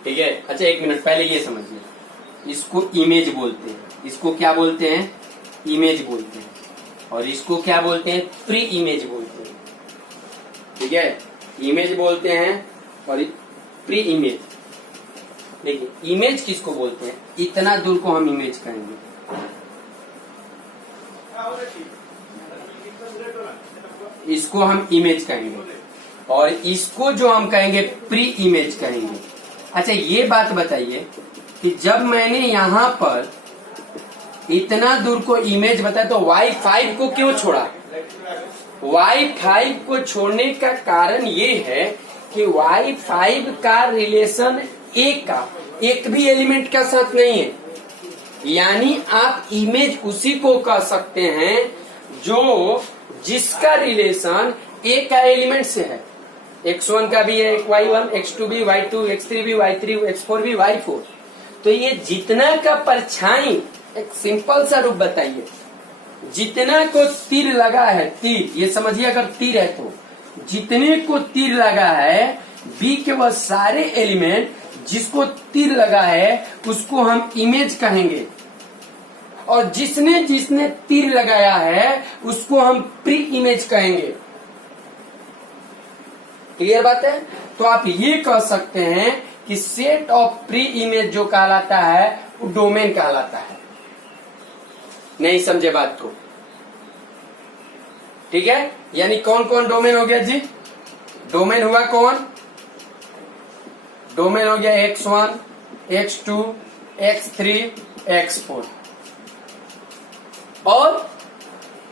ठीक है। अच्छा एक मिनट पहले ये समझिए, इसको इमेज बोलते हैं, इसको क्या बोलते हैं, इमेज बोलते हैं, और इसको क्या बोलते हैं, प्री इमेज बोलते हैं, ठीक है। इमेज बोलते हैं और प्री इमेज। देखिए इमेज किसको बोलते हैं, इतना दूर को हम इमेज कहेंगे, इसको हम इमेज कहेंगे, और इसको जो हम कहेंगे प्री इमेज कहेंगे। अच्छा ये बात बताइए कि जब मैंने यहाँ पर इतना दूर को इमेज बताया तो Y5 को क्यों छोड़ा। Y5 को छोड़ने का कारण ये है कि Y5 का रिलेशन एक भी एलिमेंट का साथ नहीं है, यानी आप इमेज उसी को कह सकते हैं जो जिसका रिलेशन एक का एलिमेंट से है। x1 का भी है, y1, x2 भी, y2, x3 भी, y3, x4 भी, y4। तो ये जितना का परछाई, एक सिंपल सा रूप बताइए, जितना को तीर लगा है, तीर ये समझिए, अगर तीर है तो जितने को तीर लगा है बी के वह सारे एलिमेंट जिसको तीर लगा है उसको हम इमेज कहेंगे, और जिसने जिसने तीर लगाया है उसको हम प्री इमेज कहेंगे। क्लियर बात है। तो आप ये कह सकते हैं कि सेट ऑफ प्री इमेज जो कहलाता है वो डोमेन कहलाता है। नहीं समझे बात को, ठीक है। यानी कौन कौन डोमेन हो गया जी, डोमेन हुआ कौन, डोमेन हो गया x1, x2, x3, x4। और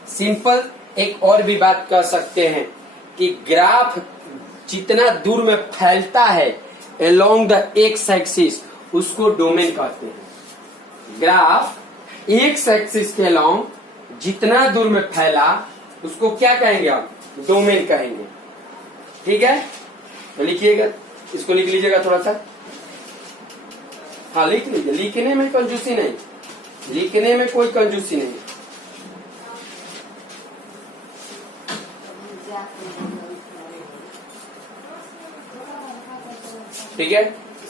सिंपल एक और भी बात कह सकते हैं कि ग्राफ जितना दूर में फैलता है अलोंग द एक्स एक्सिस उसको डोमेन कहते हैं। ग्राफ एक्स एक्सिस के अलोंग जितना दूर में फैला उसको क्या कहेंगे आप, डोमेन कहेंगे, ठीक है। तो लिखिएगा, इसको लिख लीजिएगा थोड़ा सा, हाँ लिख लीजिए, लिखने में कंजूसी नहीं, लिखने में कोई कंजूसी नहीं। ठीक है,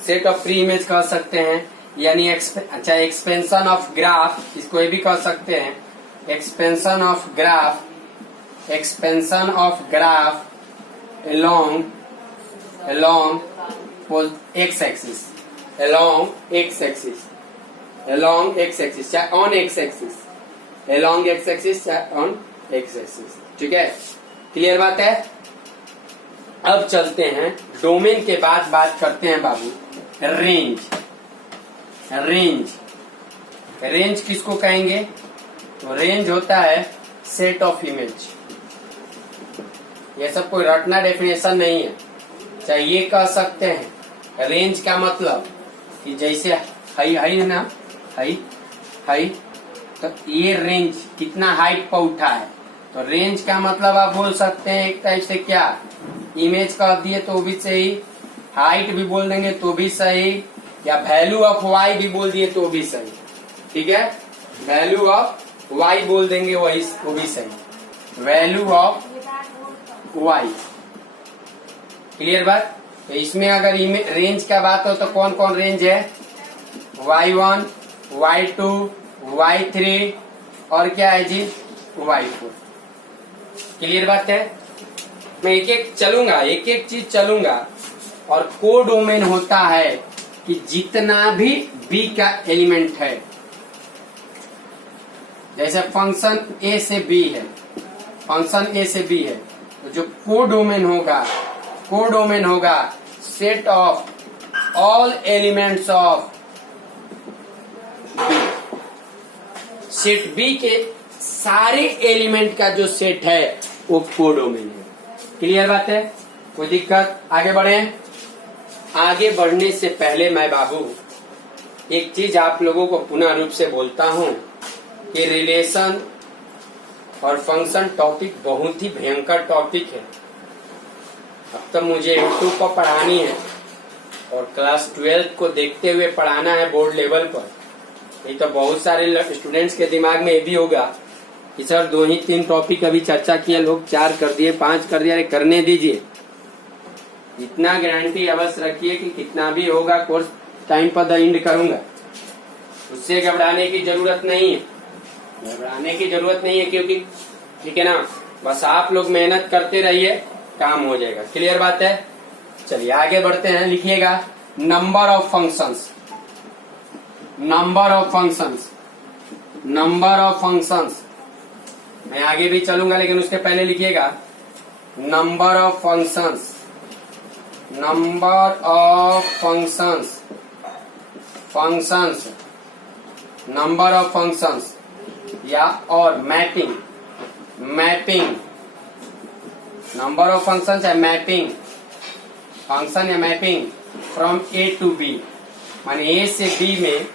सेट ऑफ प्री इमेज कह सकते हैं, यानी अच्छा एक्सपेंशन ऑफ ग्राफ, इसको ये भी कह सकते हैं, expansion of graph, expansion of graph along x axis, along x axis, along x axis, चाहे on x axis, along x axis चाहे on x axis, ठीक है। क्लियर बात है। अब चलते हैं डोमेन के बाद बात करते हैं बाबू रेंज। रेंज, रेंज किसको कहेंगे, तो रेंज होता है सेट ऑफ इमेज। ये सब कोई रटना डेफिनेशन नहीं है, चाहे ये कह सकते हैं रेंज का मतलब कि जैसे हाई हाई है ना, हाई हाई, तो ये रेंज कितना हाइट पर उठा है, तो रेंज का मतलब आप बोल सकते हैं एक टाइप से क्या, इमेज कह दिए तो भी सही, हाइट भी बोल देंगे तो भी सही, या वैल्यू ऑफ वाई भी बोल दिए तो भी सही, ठीक है। वैल्यू ऑफ वाई बोल देंगे वही, वो भी सही, वैल्यू ऑफ वाई। क्लियर बात। तो इसमें अगर रेंज का बात हो तो कौन कौन रेंज है, y1, y2, y3 और क्या है जी, y4। क्लियर बात है। मैं एक एक चलूंगा, एक एक चीज चलूंगा। और को डोमेन होता है कि जितना भी बी का एलिमेंट है, जैसे फंक्शन ए से बी है, फंक्शन ए से बी है, तो जो को डोमेन होगा set of all elements of B. Set B के सारे एलिमेंट का जो सेट है वो को डोमेन है। क्लियर बात है, कोई दिक्कत। आगे बढ़े। आगे बढ़ने से पहले मैं बाबू एक चीज आप लोगों को पुनः रूप से बोलता हूं कि रिलेशन और फंक्शन टॉपिक बहुत ही भयंकर टॉपिक है। अब तो मुझे यूट्यूब पर पढ़ानी है, और क्लास 12 को देखते हुए पढ़ाना है बोर्ड लेवल पर। ये तो बहुत सारे स्टूडेंट्स के दिमाग में ये भी होगा कि सर 2 ही 3 टॉपिक अभी चर्चा किया, लोग 4 कर दिए, 5 कर दिया, अरे करने दीजिए। इतना गारंटी अवश्य रखिए कि कितना भी होगा कोर्स टाइम पर द एंड करूंगा, उससे घबराने की जरूरत नहीं है, घबराने की जरूरत नहीं है, क्योंकि ठीक है ना, बस आप लोग मेहनत करते रहिए, काम हो जाएगा। क्लियर बात है? चलिए आगे बढ़ते हैं। लिखिएगा number of functions, number of functions, number of functions. मैं आगे भी चलूंगा लेकिन उसके पहले लिखिएगा number of functions, number of functions, functions, number of functions या और mapping, mapping, number of functions है मैपिंग, फंक्शन या mapping from A to B, माने ए से बी में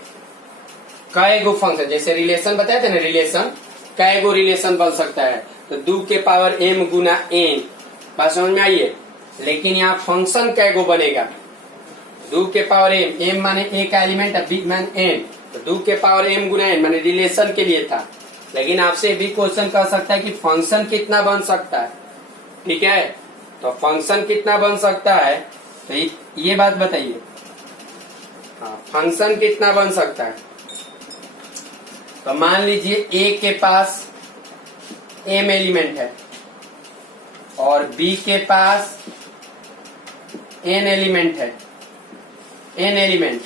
कई गो फंक्शन, जैसे रिलेशन बताए थे ना, रिलेशन कई गो रिलेशन बन सकता है, तो 2 के पावर m गुना n, बात समझ में आइए। लेकिन यहाँ फंक्शन कै गो बनेगा, 2 के पावर m, m माने a का एलिमेंट है, b माने n, तो 2 के पावर m गुना n माने रिलेशन के लिए था। लेकिन आपसे भी क्वेश्चन कर सकता है कि फंक्शन कितना बन सकता है, ठीक है, तो फंक्शन कितना बन सकता है, तो ये बात बताइए। हाँ, फंक्शन कितना बन सकता है, तो मान लीजिए a के पास m एलिमेंट है और b के पास n एलिमेंट है, n एलिमेंट,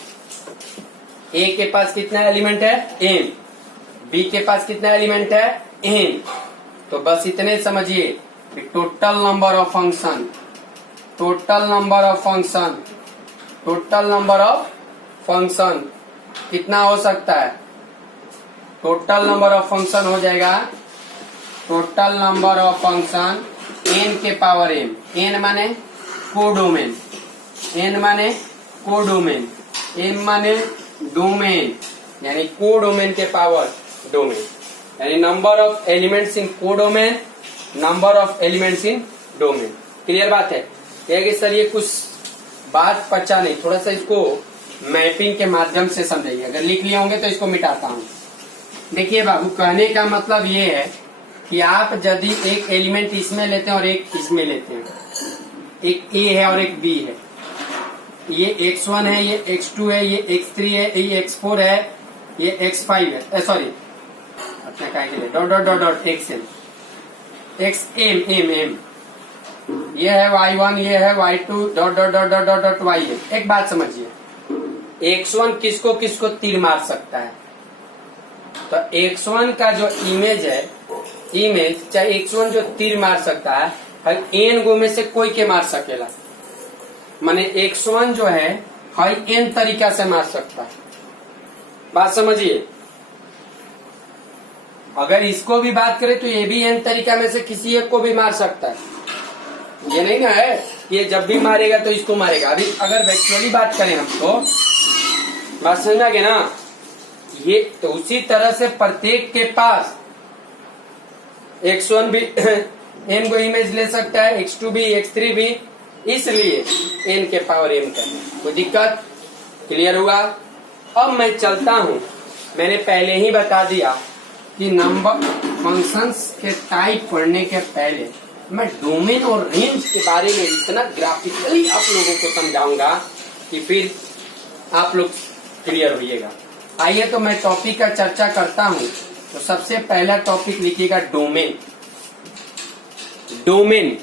a के पास कितना एलिमेंट है m, b के पास कितना एलिमेंट है n, तो बस इतने समझिए कि total number of function, total number of function, total number of function कितना हो सकता है, टोटल नंबर ऑफ फंक्शन हो जाएगा, total number of function n के पावर m, n माने कोडोमेन, n माने कोडोमेन, m माने डोमेन, यानी कोडोमेन के पावर डोमेन, यानी number of elements in codomain, number of elements in domain. Clear बात है? कि सर ये कुछ बात पचा नहीं, थोड़ा सा इसको मैपिंग के माध्यम से समझाइए। अगर लिख लिए होंगे तो इसको मिटाता हूँ। देखिए बाबू, कहने का मतलब ये है कि आप यदि एक एलिमेंट इसमें लेते हैं और एक इसमें लेते हैं, एक a है और एक b है, ये x1 है, ये x2 है, ये x3 है, ये x4 है, ये x5 है, सॉरी अपना क्या के लिए dot dot dot dot xn, xm m m, ये है y1, ये है y2 dot dot dot dot dot yn। एक बात समझिए, x1 किसको किसको तीर मार सकता है, तो x1 का जो इमेज है, इमेज चाहे x1 जो तीर मार सकता है, n गो में से कोई के मार सकेला, माने x1 जो है हर n तरीका से मार सकता है। बात समझिए, अगर इसको भी बात करें तो ये भी n तरीका में से किसी एक को भी मार सकता है। ये नहीं ना है ये जब भी मारेगा तो इसको मारेगा। अभी अगर एक्चुअली बात करें हम तो बात समझा के ना, ये तो उसी तरह से प्रत्येक के पास x1 भी n को इमेज ले सकता है, x2 भी, x3 भी, इसलिए n के पावर m करना। कोई दिक्कत? क्लियर हुआ? अब मैं चलता हूं, मैंने पहले ही बता दिया कि नंबर फंक्शंस के टाइप पढ़ने के पहले मैं डोमेन और रेंज के बारे में इतना ग्राफिकली आप लोगों को समझाऊंगा कि फिर आप लोग क्लियर होइएगा। आइए तो मैं टॉपिक का चर्चा करता हूं। तो सबसे पहला टॉपिक लिखिएगा डोमेन। डोमेन,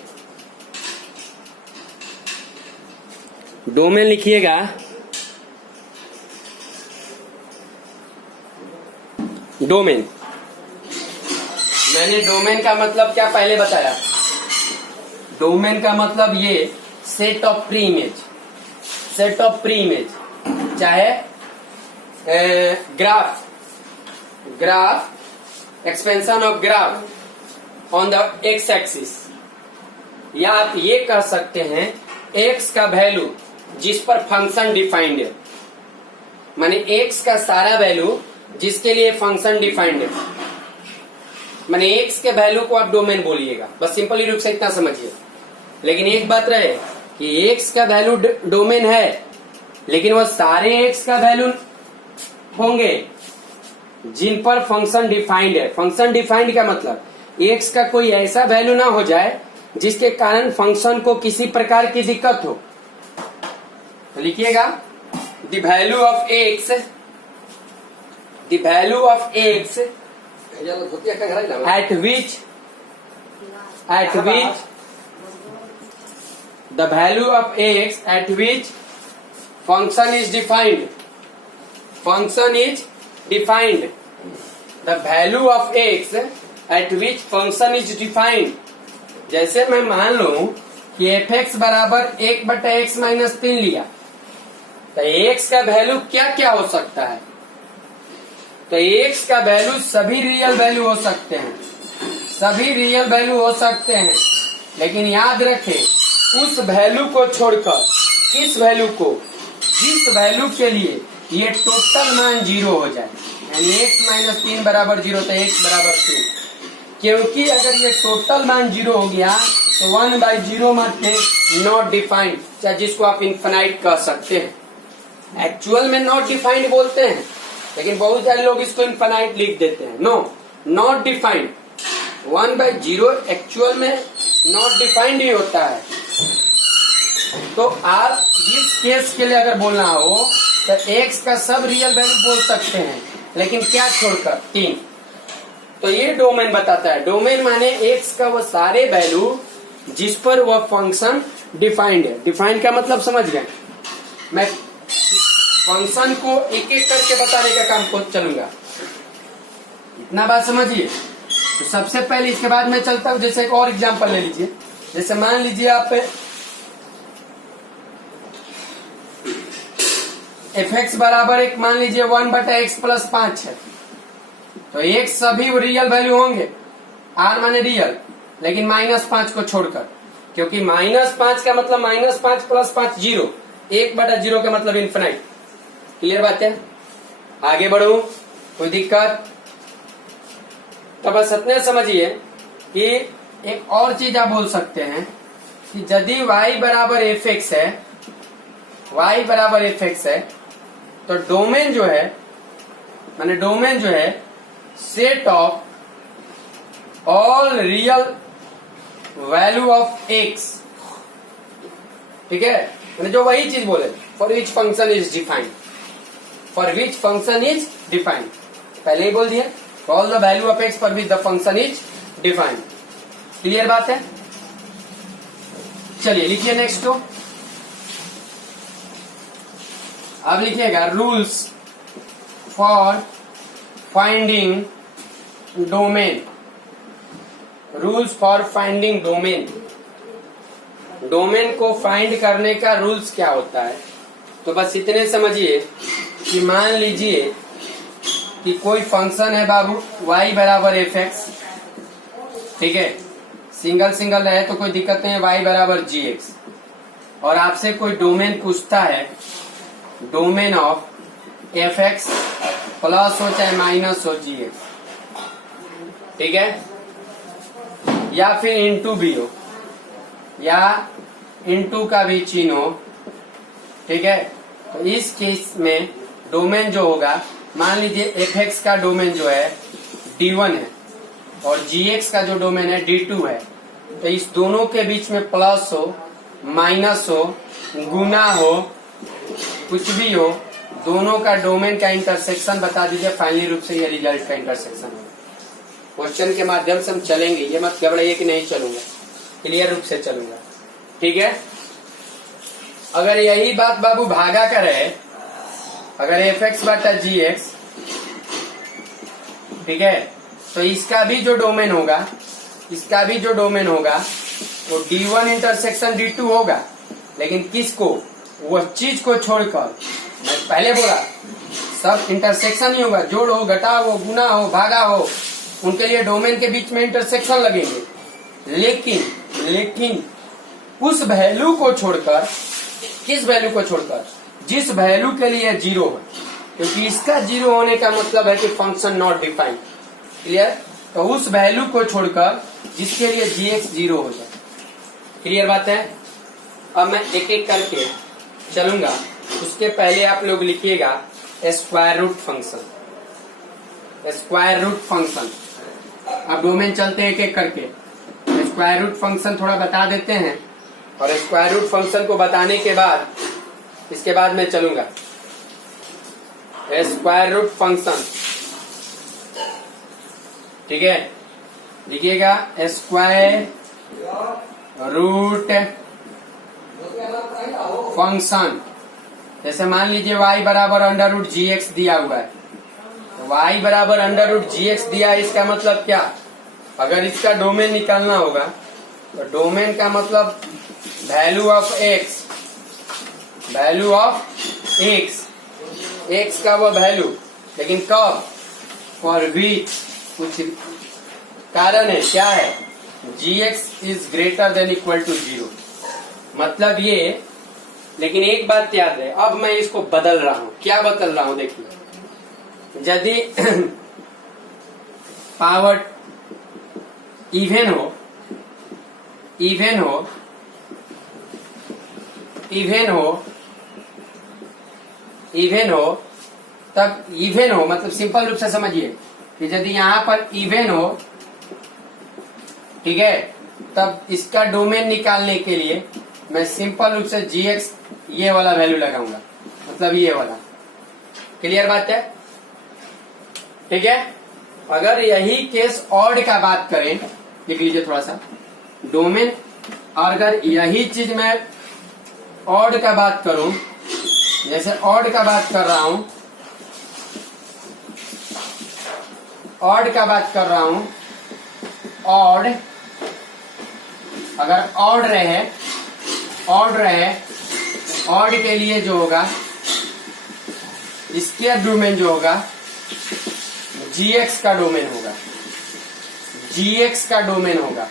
डोमेन लिखिएगा। डोमेन, मैंने डोमेन का मतलब क्या पहले बताया। डोमेन का मतलब ये set of preimage, set of preimage, चाहे graph, graph expansion of graph on the x axis, या आप ये कह सकते हैं एक्स का वैल्यू जिस पर फंक्शन डिफाइंड है, माने एक्स का सारा वैल्यू जिसके लिए फंक्शन डिफाइंड है, माने एक्स के वैल्यू को आप डोमेन बोलिएगा। बस सिंपली रूप से इतना समझिए। लेकिन एक बात रहे कि एक्स का वैल्यू डोमेन है लेकिन वो सारे एक्स का वैल्यू होंगे जिन पर फंक्शन डिफाइंड है। फंक्शन डिफाइंड का मतलब एक्स का कोई ऐसा वैल्यू ना हो जाए जिसके कारण फंक्शन को किसी प्रकार की दिक्कत हो। तो लिखिएगा the value of x, the value of x at which the value of x at which function is defined, the value of x at which function is defined। जैसे मैं मान लूं कि एफ एक्स बराबर 1/x माइनस 3 लिया, तो x का value क्या क्या हो सकता है? तो x का वैल्यू सभी रियल वैल्यू हो सकते हैं, सभी रियल वैल्यू हो सकते हैं, लेकिन याद रखें उस वैल्यू को छोड़कर, किस वैल्यू को, जिस वैल्यू के लिए ये टोटल मान 0 हो जाए, यानी x माइनस 3 बराबर 0 तो x बराबर 2, क्योंकि अगर ये टोटल मान 0 हो गया तो 1/0 मतलब नॉट डिफाइंड, चाहे जिसको आप इन्फिनाइट कह सकते हैं। एक्चुअल में नॉट डिफाइंड बोलते हैं, लेकिन बहुत सारे लोग इसको इन्फिनाइट लिख देते हैं। नो, नॉट डिफाइंड, 1/0 एक्चुअल में नॉट डिफाइंड ही होता है। तो आप इस केस के लिए अगर बोलना हो तो x का सब रियल वैल्यू बोल सकते हैं, लेकिन क्या छोड़कर? 3। तो ये डोमेन बताता है। डोमेन माने x का वो सारे वैल्यू जिस पर वह फंक्शन डिफाइंड है। डिफाइंड का मतलब समझ गए? मैं फंक्शन को एक एक करके बताने का काम को चलूंगा, इतना बात समझिए। तो सबसे पहले इसके बाद मैं चलता हूं, जैसे एक और एग्जांपल ले लीजिए। जैसे मान लीजिए आप एफ एक्स बराबर एक मान लीजिए 1/x प्लस 5 है, तो एक सभी रियल वैल्यू होंगे, आर माने रियल, लेकिन -5 को छोड़कर, क्योंकि -5 का मतलब -5 प्लस 5 0, 1/0 का मतलब इन्फिनाइट। क्लियर बात है? आगे बढ़ू, कोई दिक्कत? तो बस इतने समझिए कि एक और चीज आप बोल सकते हैं कि यदि y बराबर एफ एक्स है, y बराबर एफ एक्स है, तो डोमेन जो है, माने डोमेन जो है set of all real value of x, ठीक है? मैंने जो वही चीज बोले, for which function is defined, for which function is defined, पहले ही बोल दिया, all the value of x for which the function is defined. Clear बात है? चलिए लिखिए नेक्स्ट को। अब लिखिएगा rules for finding domain, rules for finding domain. Domain को फाइंड करने का रूल्स क्या होता है? तो बस इतने समझिए कि मान लीजिए कि कोई फंक्शन है बाबू y बराबर एफ एक्स, ठीक है, सिंगल सिंगल रहे तो कोई दिक्कत नहीं है, y बराबर जी एक्स, और आपसे कोई डोमेन पूछता है, domain of F x plus हो चाहे माइनस हो जी एक्स, ठीक है, या फिर इनटू भी हो, या इनटू का भी चिन्ह हो, ठीक है। तो इस केस में डोमेन जो होगा, मान लीजिए एफ एक्स का डोमेन जो है D1 है और जी एक्स का जो डोमेन है D2 है, तो इस दोनों के बीच में प्लस हो, माइनस हो, गुना हो, कुछ भी हो, दोनों का डोमेन का इंटरसेक्शन बता दीजिए, फाइनली रूप से ये रिजल्ट का इंटरसेक्शन होगा। क्वेश्चन के माध्यम से हम चलेंगे, ये मत घबराइए कि नहीं चलूंगा, क्लियर रूप से चलूंगा, ठीक है। अगर यही बात बाबू भागा का रहे, अगर एफ एक्स बटा जी एक्स, ठीक है, तो इसका भी जो डोमेन होगा, इसका भी जो डोमेन होगा वो D1 इंटरसेक्शन D2 होगा, लेकिन किसको, वो चीज को छोड़कर, मैं पहले बोला सब इंटरसेक्शन ही होगा, जोड़ हो, घटाव हो, गुना हो, भागा हो, उनके लिए डोमेन के बीच में इंटरसेक्शन लगेंगे, लेकिन उस वैल्यू को छोड़कर, किस वैल्यू को छोड़कर, जिस वैल्यू के लिए 0 है, क्योंकि इसका 0 होने का मतलब है कि फंक्शन नॉट डिफाइंड, क्लियर। तो उस वैल्यू को छोड़कर जिसके लिए gx 0 हो जाए, क्लियर बात है। अब मैं एक एक करके चलूंगा, उसके पहले आप लोग लिखिएगा square root function. Square root function, अब डोमेन चलते हैं एक एक करके। स्क्वायर रूट फंक्शन थोड़ा बता देते हैं, और स्क्वायर रूट फंक्शन को बताने के बाद इसके बाद मैं चलूंगा। स्क्वायर रूट फंक्शन, ठीक है, लिखिएगा स्क्वायर रूट फंक्शन। जैसे मान लीजिए y बराबर अंडर रूट जी एक्स दिया हुआ है, तो y बराबर अंडर रूट जी एक्स दिया है, इसका मतलब क्या? अगर इसका डोमेन निकालना होगा तो डोमेन का मतलब value of x, value of x का वो वैल्यू, लेकिन कब? फॉर विच, कुछ कारण है, क्या है? gx is greater than equal to 0, मतलब ये। लेकिन एक बात याद है, अब मैं इसको बदल रहा हूं। क्या बदल रहा हूं? देखिए, यदि पावर इवन हो, इवन हो, इवन हो, इवन हो, तब इवन हो मतलब सिंपल रूप से समझिए कि यदि यहां पर इवन हो, ठीक है, तब इसका डोमेन निकालने के लिए मैं सिंपल रूप से gx ये वाला वैल्यू लगाऊंगा, मतलब ये वाला। क्लियर बात है? ठीक है। अगर यही केस ऑड का बात करें, लिख लीजिए थोड़ा सा, डोमेन, और अगर यही चीज मैं ऑड का बात करूं, जैसे ऑड का बात कर रहा हूं, ऑड का बात कर रहा हूं, ऑड, अगर ऑड रहे, ऑड रहे, ऑड के लिए जो होगा, इसके डोमेन जो होगा gx का डोमेन होगा, gx का डोमेन होगा,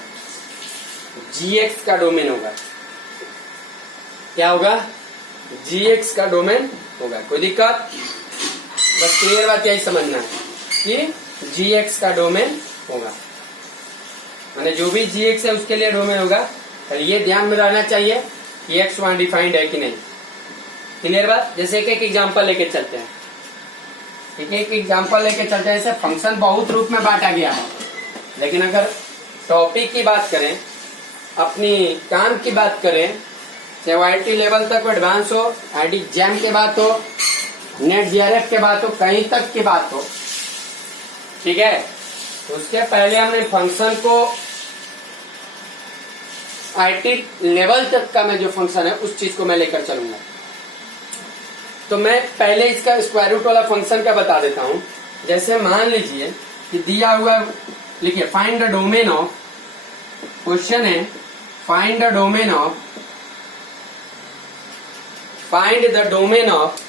gx का डोमेन होगा। क्या होगा? gx का डोमेन होगा। कोई दिक्कत? बस क्लियर बात यही समझना है कि gx का डोमेन होगा, मैंने जो भी gx है उसके लिए डोमेन होगा। पर ये ध्यान में रहना चाहिए कि x वहां डिफाइंड है कि नहीं। क्लियर बात? जैसे एक एग्जांपल लेके चलते हैं, एक एग्जांपल लेके चलते हैं। जैसे फंक्शन बहुत रूप में बांटा गया है, लेकिन अगर टॉपिक की बात करें, अपनी काम की बात करें, चाहे YT लेवल तक एडवांस हो, ID जैम के बात हो, नेट JRF के बात हो, कहीं तक की बात हो, ठीक है, तो उसके पहले हमने फंक्शन को IT लेवल तक का मैं जो फंक्शन है उस चीज को मैं लेकर चलूंगा। तो मैं पहले इसका स्क्वायर रूट वाला फंक्शन का बता देता हूं। जैसे मान लीजिए कि दिया हुआ, लिखिए find the domain of, question है find the domain of, find the domain of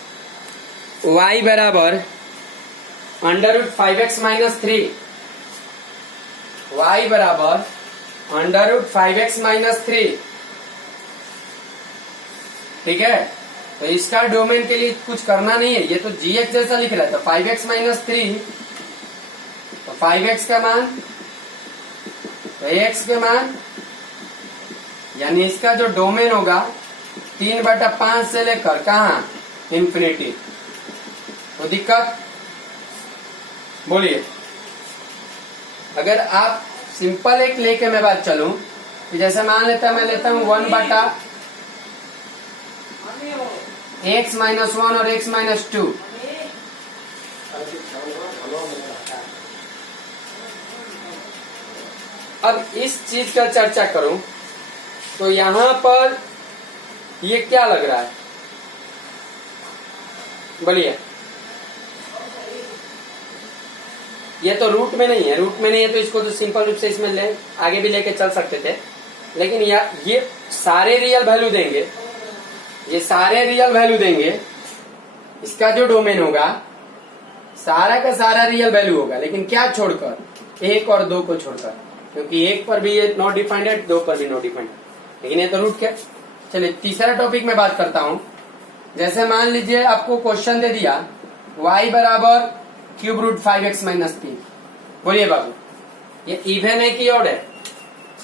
y बराबर under root 5x minus 3, y बराबर अंडर रूट 5x माइनस 3, ठीक है। तो इसका डोमेन के लिए कुछ करना नहीं है, ये तो gx जैसा लिख रहा है, तो 5x माइनस 3, तो 5x का मान, तो x के मान, यानी इसका जो डोमेन होगा 3/5 से लेकर कहा? इंफिनिटी। तो दिक्कत? बोलिए। अगर आप सिंपल एक लेके मैं बात चलूं, कि जैसे मान लेता, मैं लेता हूं 1/x माइनस 1 और x माइनस 2, अब इस चीज का चर्चा करूं तो यहां पर ये क्या लग रहा है? बोलिए। ये तो रूट में नहीं है, रूट में नहीं है तो इसको तो सिंपल रूप से इसमें ले आगे भी लेके चल सकते थे, लेकिन ये सारे रियल वैल्यू देंगे, ये सारे रियल वैल्यू देंगे, इसका जो डोमेन होगा सारा का सारा रियल वैल्यू होगा, लेकिन क्या छोड़कर? 1 और 2 को छोड़कर, क्योंकि 1 पर भी ये नॉट डिफाइंड है, 2 पर भी नॉट डिफाइंड है, लेकिन ये तो रूट क्या। चलिए तीसरा टॉपिक में बात करता हूं। जैसे मान लीजिए आपको क्वेश्चन दे दिया y बराबर क्यूब रूट 5x माइनस 3, बोलिए बाबू ये इवन है कि ऑड है?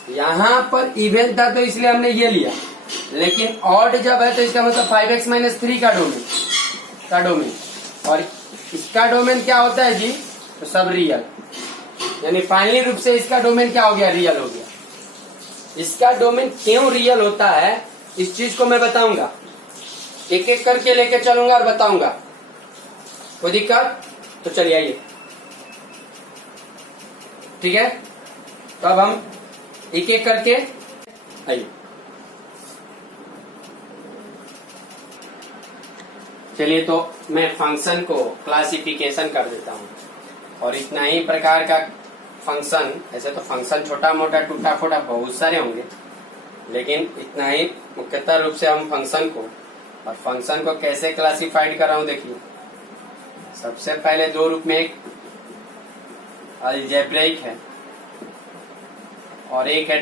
यहां पर इवन था तो इसलिए हमने ये लिया, लेकिन ऑड जब है तो इसका मतलब 5x-3 का डोमेन और इसका डोमेन क्या होता है जी, तो सब रियल, यानी फाइनली रूप से इसका डोमेन क्या हो गया, रियल हो गया। इसका डोमेन क्यों रियल होता है इस चीज को मैं बताऊंगा, एक एक करके लेके चलूंगा और बताऊंगा, कोई दिक्कत? तो चलिए आइए, ठीक है। तो अब हम एक एक करके आइए, चलिए। तो मैं फंक्शन को क्लासिफिकेशन कर देता हूं और इतना ही प्रकार का फंक्शन, ऐसे तो फंक्शन छोटा मोटा टूटा फूटा बहुत सारे होंगे, लेकिन इतना ही मुख्यतः रूप से हम फंक्शन को, और फंक्शन को कैसे क्लासिफाइड कर रहा हूं देखिए। सबसे पहले दो रूप में, एक अलजेब्रिक है और एक है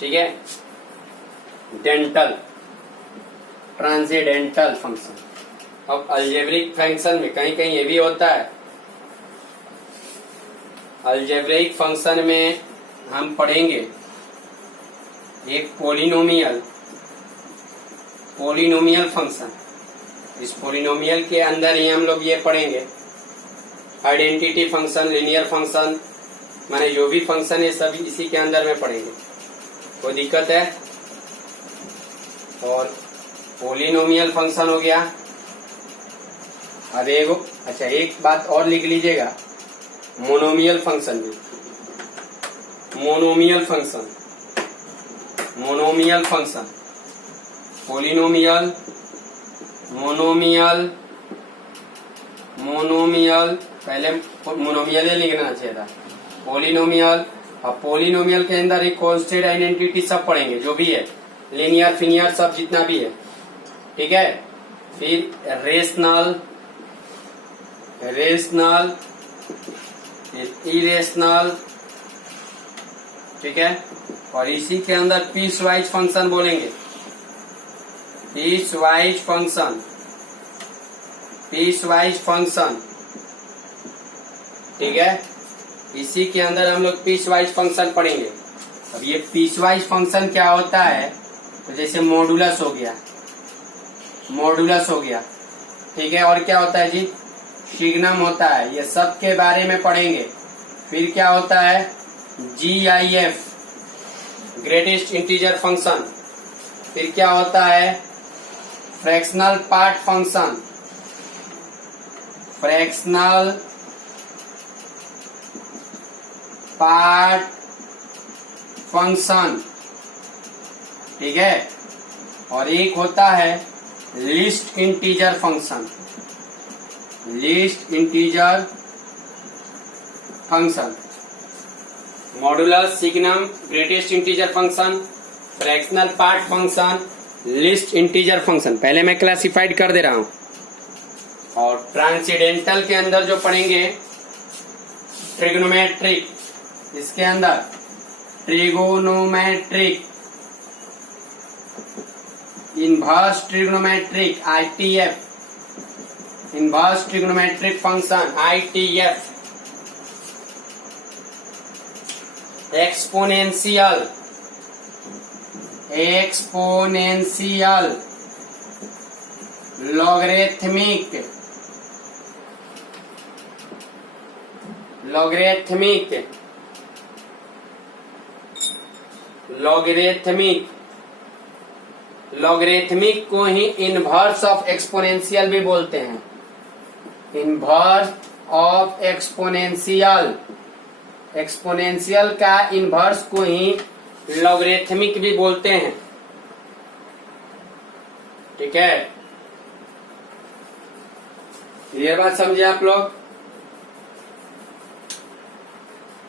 ठीक है, ट्रांसेंडेंटल फंक्शन। अब अलजेब्रिक फंक्शन में कहीं कहीं ये भी होता है, अलजेब्रिक फंक्शन में हम पढ़ेंगे एक पोलिनोमियल फंक्शन। इस पोलिनोमियल के अंदर ही हम लोग ये पढ़ेंगे आइडेंटिटी फंक्शन, लीनियर फंक्शन, माने जो भी फंक्शन है सभी इसी के अंदर में पढ़ेंगे, कोई दिक्कत है? और पोलिनोमियल फंक्शन हो गया। अब एक बात और लिख लीजिएगा, मोनोमियल फंक्शन भी, मोनोमियल फंक्शन, पोलिनोमियल, मोनोमियल, पहले मोनोमियल ही लिखना चाहिए था, पोलिनोमियल। अब पोलिनोमियल के अंदर एक कांस्टेंट आइडेंटिटी सब पढ़ेंगे, जो भी है, लीनियर फिनियर सब जितना भी है, ठीक है। फिर रेशनल, इरेशनल, ठीक है। और इसी के अंदर पीस वाइज फंक्शन बोलेंगे, पीस वाइज फंक्शन, ठीक है। इसी के अंदर हम लोग पीस वाइज फंक्शन पढ़ेंगे। अब ये पीस वाइज फंक्शन क्या होता है, तो जैसे मॉडुलस हो गया, ठीक है। और क्या होता है जी, सिग्नम होता है, ये सब के बारे में पढ़ेंगे। फिर क्या होता है, GIF, ग्रेटेस्ट इंटीजर फंक्शन। फिर क्या होता है, फ्रैक्शनल पार्ट फंक्शन, ठीक है। और एक होता है list integer function, modulus, signum, greatest integer function, fractional part function, list integer function, पहले मैं क्लासिफाइड कर दे रहा हूं। और ट्रांसेंडेंटल के अंदर जो पढ़ेंगे ट्रिग्नोमेट्रिक, इसके अंदर trigonometric, inverse trigonometric, ITF, inverse trigonometric function, ITF, exponential, logarithmic को ही इनवर्स ऑफ एक्सपोनेंशियल भी बोलते हैं, इनवर्स ऑफ एक्सपोनेंशियल का इनवर्स को ही लॉगरिथमिक भी बोलते हैं, ठीक है। ये बात समझे आप लोग?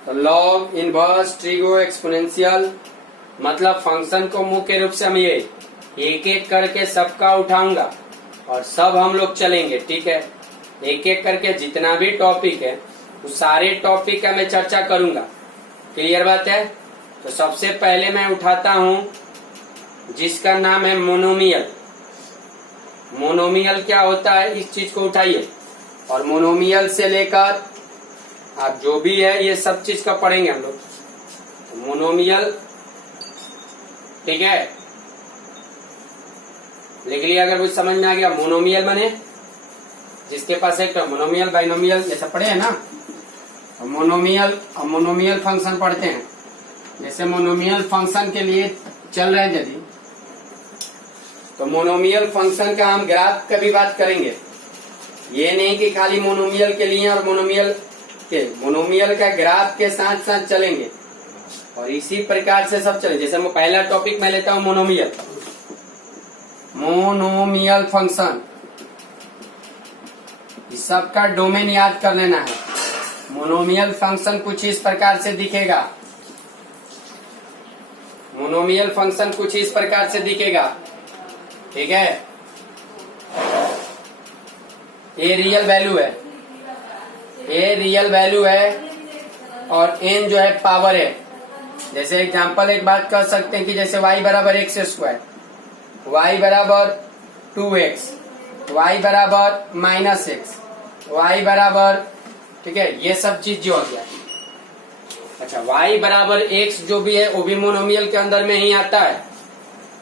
तो लॉग, इनवर्स, ट्रिगो, एक्सपोनेंशियल, मतलब फंक्शन को मुख्य रूप से हम ये एक एक करके सबका उठाऊंगा और सब हम लोग चलेंगे, ठीक है। एक एक करके जितना भी टॉपिक है उस सारे टॉपिक का मैं चर्चा करूंगा, क्लियर बात है? तो सबसे पहले मैं उठाता हूं जिसका नाम है मोनोमियल। मोनोमियल क्या होता है, इस चीज को उठाइए। और मोनोमियल से लेकर आप जो भी है ये सब चीज का पढ़ेंगे हम लोग। मोनोमियल ठीक है, लिख लिया अगर कुछ समझ में आ गया। मोनोमियल माने जिसके पास एक मोनोमियल बाइनोमियल जैसा पढ़े है ना, मोनोमियल फंक्शन पढ़ते हैं। जैसे मोनोमियल फंक्शन के लिए चल रहे हैं यदि, तो मोनोमियल फंक्शन का हम ग्राफ का भी बात करेंगे। ये नहीं कि खाली मोनोमियल के लिए और मोनोमियल का ग्राफ के साथ साथ चलेंगे और इसी प्रकार से सब चले। जैसे मैं पहला टॉपिक मैं लेता हूं मोनोमियल फंक्शन, इस सब का डोमेन याद कर लेना है। मोनोमियल फंक्शन कुछ इस प्रकार से दिखेगा, मोनोमियल फंक्शन कुछ इस प्रकार से दिखेगा, ठीक है। ए रियल वैल्यू है और एन जो है पावर है। जैसे एग्जांपल एक बात कर सकते हैं कि जैसे y बराबर x स्क्वायर, y बराबर 2x, y बराबर -x, y बराबर, ठीक है, ये सब चीज जो हो गया। अच्छा, y बराबर x जो भी है वो भी मोनोमियल के अंदर में ही आता है,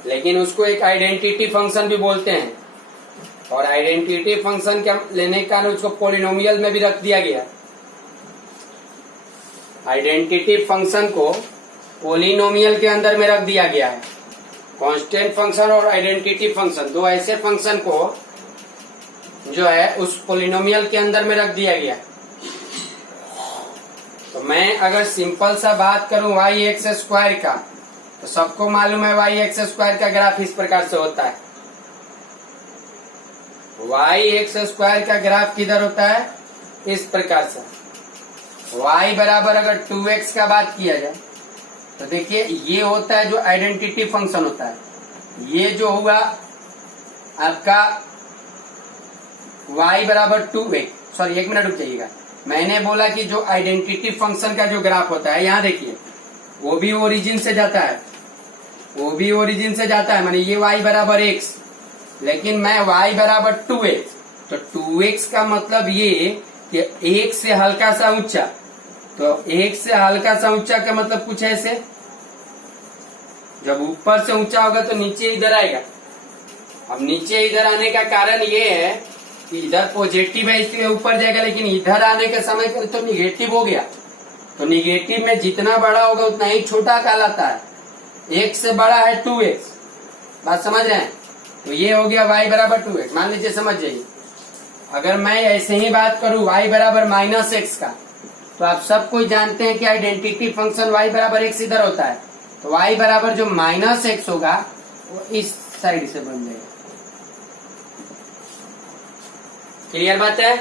लेकिन उसको एक आइडेंटिटी फंक्शन भी बोलते हैं। और आइडेंटिटी फंक्शन के लेने का उसको पॉलिनोमियल में भी रख दिया गया। आइडेंटिटी फंक्शन को पॉलिनोमियल के अंदर में रख दिया गया है। कांस्टेंट फंक्शन और आइडेंटिटी फंक्शन, दो ऐसे फंक्शन को जो है उस पॉलिनोमियल के अंदर में रख दिया गया। तो मैं अगर सिंपल सा बात करूं y(x) स्क्वायर का, तो सबको मालूम है y(x) स्क्वायर का ग्राफ इस प्रकार से होता है। y(x) स्क्वायर का ग्राफ किधर होता है? इस प्रकार से। y बराबर अगर 2x का बात किया जाए तो देखिए ये होता है जो आइडेंटिटी फंक्शन होता है। ये जो हुआ आपका y बराबर 2x, सॉरी एक मिनट रुक जाइएगा, मैंने बोला कि जो आइडेंटिटी फंक्शन का जो ग्राफ होता है, यहाँ देखिए वो भी ओरिजिन से जाता है, माने ये y बराबर x, लेकिन मैं y बराबर 2x, तो 2x का मतलब ये कि एक से हल्का सा ऊंचा, तो एक से हल्का सा ऊंचा का मतलब कुछ ऐसे, जब ऊपर से ऊंचा होगा तो नीचे इधर आएगा। अब नीचे इधर आने का कारण ये है कि इधर पॉजिटिव है इसलिए ऊपर जाएगा, लेकिन इधर आने के समय पर तो निगेटिव हो गया। तो निगेटिव में जितना बड़ा होगा उतना ही छोटा कहलाता है। एक से बड़ा है 2x, बात समझ रहे हैं? तो ये हो गया y बराबर 2x, मान लीजिए, समझ जाइए। अगर मैं ऐसे ही बात करूं y बराबर -x का, तो आप सब कोई जानते हैं कि आइडेंटिटी फंक्शन y बराबर x इधर होता है, तो y बराबर जो -x होगा वो इस साइड से बन जाएगा। क्लियर बात है?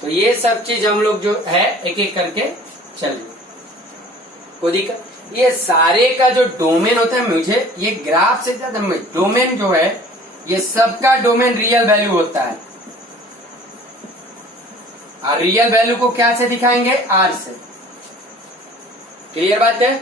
तो ये सब चीज हम लोग जो है एक एक करके चलिए, कोई दिक्कत। ये सारे का जो डोमेन होता है, मुझे ये ग्राफ से ज्यादा डोमेन जो है, ये सबका डोमेन रियल वैल्यू होता है। और रियल वैल्यू को क्या से दिखाएंगे? R से। क्लियर बात है?